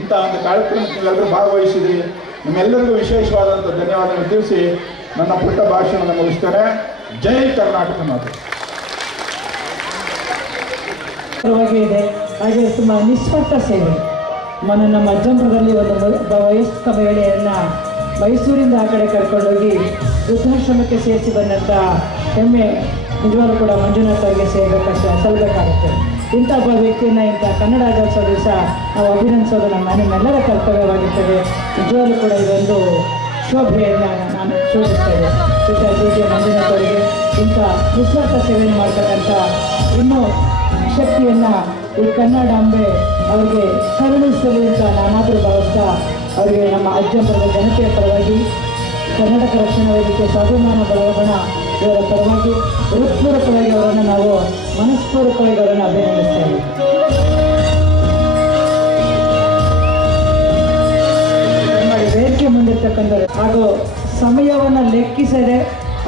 ಇಂಥ ಒಂದು ಕಾರ್ಯಕ್ರಮಕ್ಕೆ ನೀವೆಲ್ಲರೂ ಭಾಗವಹಿಸಿದ್ರಿ. ನಿಮ್ಮೆಲ್ಲರಿಗೂ ವಿಶೇಷವಾದಂಥ ಧನ್ಯವಾದಗಳನ್ನು ತಿಳಿಸಿ ನನ್ನ ಪುಟ್ಟ ಭಾಷಣವನ್ನು ಮುಗಿಸ್ತಾರೆ. ಜೈ ಕರ್ನಾಟಕ ಮಾತು. ಇದೆ ಹಾಗೆ ತುಂಬ ನಿಸ್ವಾರ್ಥ ಸೇವೆ. ನಮ್ಮ ಅಜ್ಜಂಪುರದಲ್ಲಿ ಒಬ್ಬ ವಯಸ್ಕ ಮಹಿಳೆಯನ್ನು ಮೈಸೂರಿಂದ ಆ ಕಡೆ ಕರ್ಕೊಂಡೋಗಿ ವೃದ್ಧಾಶ್ರಮಕ್ಕೆ ಸೇರಿಸಿ ಬಂದಂಥ ಹೆಮ್ಮೆ ನಿಜವಾಗ್ಲೂ ಕೂಡ ಮಂಜುನಾಥ್ ಅವರಿಗೆ ಸಲ್ಲಬೇಕಾಗುತ್ತೆ. ಇಂಥ ಒಬ್ಬ ವ್ಯಕ್ತಿಯನ್ನು ಇಂಥ ಕನ್ನಡ ರಾಜ್ಯೋತ್ಸವ ದಿವಸ ನಾವು ಅಭಿನಂದಿಸೋದು ನಮ್ಮೆಲ್ಲರ ಕರ್ತವ್ಯವಾಗಿರ್ತದೆ. ನಿಜವಾಗ್ಲೂ ಕೂಡ ಇದೊಂದು ಶೋಭೆಯನ್ನು ನಾನು ಸೂಚಿಸ್ತೇವೆ. ಡಿ ಮಂಜುನಾಥ್ ಅವರಿಗೆ ಇಂಥ ನಿಸ್ವಾರ್ಥ ಸೇವೆಯನ್ನು ಮಾಡ್ತಕ್ಕಂಥ ಇನ್ನೂ ಶಕ್ತಿಯನ್ನು ಈ ಕನ್ನಡಾಂಬೆ ಅವರಿಗೆ ಕರುಣಿಸಲಿ ಅಂತ ನಾನಾದರೂ ಭಾವಿಸ್ತಾ ಅವರಿಗೆ ನಮ್ಮ ಅಜ್ಜಂಪುರದ ಜನತೆಯ ಪರವಾಗಿ ಕರ್ನಾಟಕ ರಕ್ಷಣಾ ವೇದಿಕೆ ಸ್ವಾಭಿಮಾನ ಬಲಗಣ ಇವರ ಪರವಾಗಿ ಹೃತ್ಪೂರ್ವಕವಾಗಿ ಅವರನ್ನು ನಾವು ಮನಸ್ಪೂರ್ವಕವಾಗಿ ಅವರನ್ನು ಅಭಿನಂದಿಸ್ತೇವೆ. ವೇದಿಕೆ ಮುಂದಿರ್ತಕ್ಕಂಥವ್ರು ಹಾಗೂ ಸಮಯವನ್ನು ಲೆಕ್ಕಿಸದೆ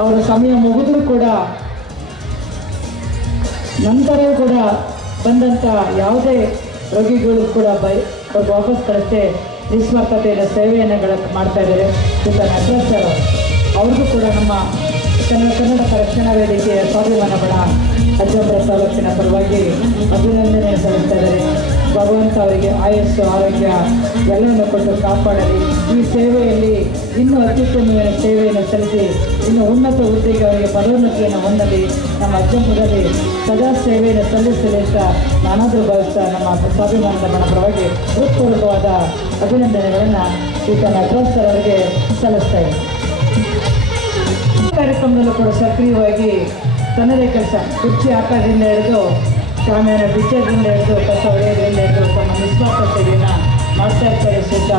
ಅವರ ಸಮಯ ಮುಗಿದ್ರೂ ಕೂಡ ನಂತರವೂ ಕೂಡ ಬಂದಂಥ ಯಾವುದೇ ರೋಗಿಗಳು ಕೂಡ ಅವ್ರಿಗೆ ವಾಪಸ್ ಕಳಿಸ್ತೇ ನಿಸ್ವಾರ್ಥತೆಯಿಂದ ಸೇವೆಯನ್ನು ಮಾಡ್ತಾ ಇದ್ದಾರೆ. ಇಂಥ ನಟರಾಜ್ ಸರ್ ಅವ್ರಿಗೂ ಕೂಡ ನಮ್ಮ ಕರ್ನಾಟಕ ರಕ್ಷಣಾ ವೇದಿಕೆಯ ಸ್ವಾಭಿಮಾನ ಬಣ ಅಜ್ಜಂಪುರ ತಾಲೂಕಿನ ಪರವಾಗಿ ಅಭಿನಂದನೆ ಸಲ್ಲಿಸ್ತಾ ಇದ್ದಾರೆ. ಭಗವಂತ ಅವರಿಗೆ ಆಯಸ್ಸು ಆರೋಗ್ಯ ಎಲ್ಲವನ್ನು ಕೊಟ್ಟು ಕಾಪಾಡಲಿ. ಈ ಸೇವೆಯಲ್ಲಿ ಇನ್ನೂ ಅತ್ಯುತ್ತಮ ಸೇವೆಯನ್ನು ಸಲ್ಲಿಸಿ ಇನ್ನು ಉನ್ನತ ಹುದ್ದೆಗೆ ಅವರಿಗೆ ಪದೋನ್ನತಿಯನ್ನು ಹೊಂದಲಿ. ನಮ್ಮ ಅಜ್ಜಂಪುರದಲ್ಲಿ ಸದಾ ಸೇವೆಯನ್ನು ಸಲ್ಲಿಸಲಿ ಅಂತ ನಾನಾದರೂ ಭಾವಿಸ್ತಾ ನಮ್ಮ ಸ್ವಾಭಿಮಾನದ ಬಣ ಪರವಾಗಿ ಹೃತ್ಪೂರ್ವಕವಾದ ಅಭಿನಂದನೆಗಳನ್ನು ಈತ ನಟರಾಜ್ ಸರ್ ಅವರಿಗೆ ಸಲ್ಲಿಸ್ತಾ ಇದ್ದಾರೆ. ಕಾರ್ಯಕ್ರಮದಲ್ಲೂ ಕೂಡ ಸಕ್ರಿಯವಾಗಿ ತನ್ನದೇ ಕೆಲಸ ಕುರ್ಚಿ ಹಾಕೋದ್ರಿಂದ ಹಿಡಿದು ಶಾಮಿಯಾನ ಬಿಚ್ಚೋದ್ರಿಂದ ಹಿಡಿದು ಕಸ ಹೊಡೆಯೋದ್ರಿಂದ ಹಿಡಿದು ತಮ್ಮ ನಿಸ್ವಾರ್ಥ ಸೇವೆಯನ್ನು ಮಾಡ್ತಾ ಇರ್ತಾರೆ. ಶ್ರೀತ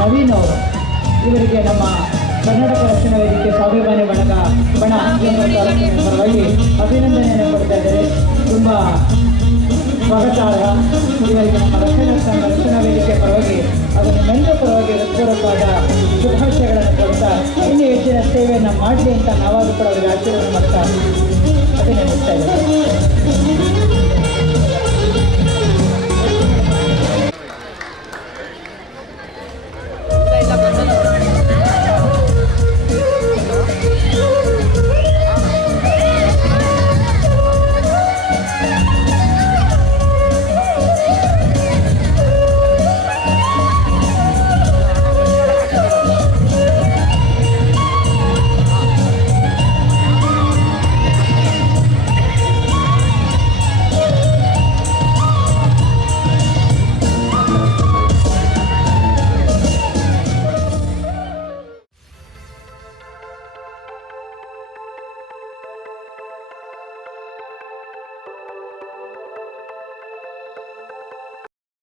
ನವೀನ್ ಅವರು ಇವರಿಗೆ ನಮ್ಮ ಕರ್ನಾಟಕ ರಕ್ಷಣಾ ವೇದಿಕೆ ಸ್ವಾಭಿಮಾನಿ ಬಣ ಅಜ್ಜಂಪುರ ತಾಲೂಕಿನ ಪರವಾಗಿ ಅಭಿನಂದನೆಯನ್ನು ಕೊಡ್ತಾ ಇದ್ದಾರೆ. ತುಂಬ ಸ್ವಾಗತಾರ್ಹ. ಇವರಿಗೆ ನಮ್ಮ ರಕ್ಷಣಾ ವೇದಿಕೆ ಪರವಾಗಿ ಅದನ್ನು ಮೆಲ್ಲರ ಪರವಾಗಿ ಹೃತ್ಪೂರ್ವಕವಾದ ಶುಭಾಶಯಗಳನ್ನು ಕೊಡ್ತಾ ಇನ್ನೂ ಹೆಚ್ಚಿನ ಸೇವೆಯನ್ನು ಮಾಡಲಿ ಅಂತ ನಾವಾದರೂ ಕೂಡ ಅವರಿಗೆ ಆಶೀರ್ವಾದ ಮಾಡ್ತಾ ಅಭಿನಂದಿಸ್ತಾ ಇದ್ದೇವೆ.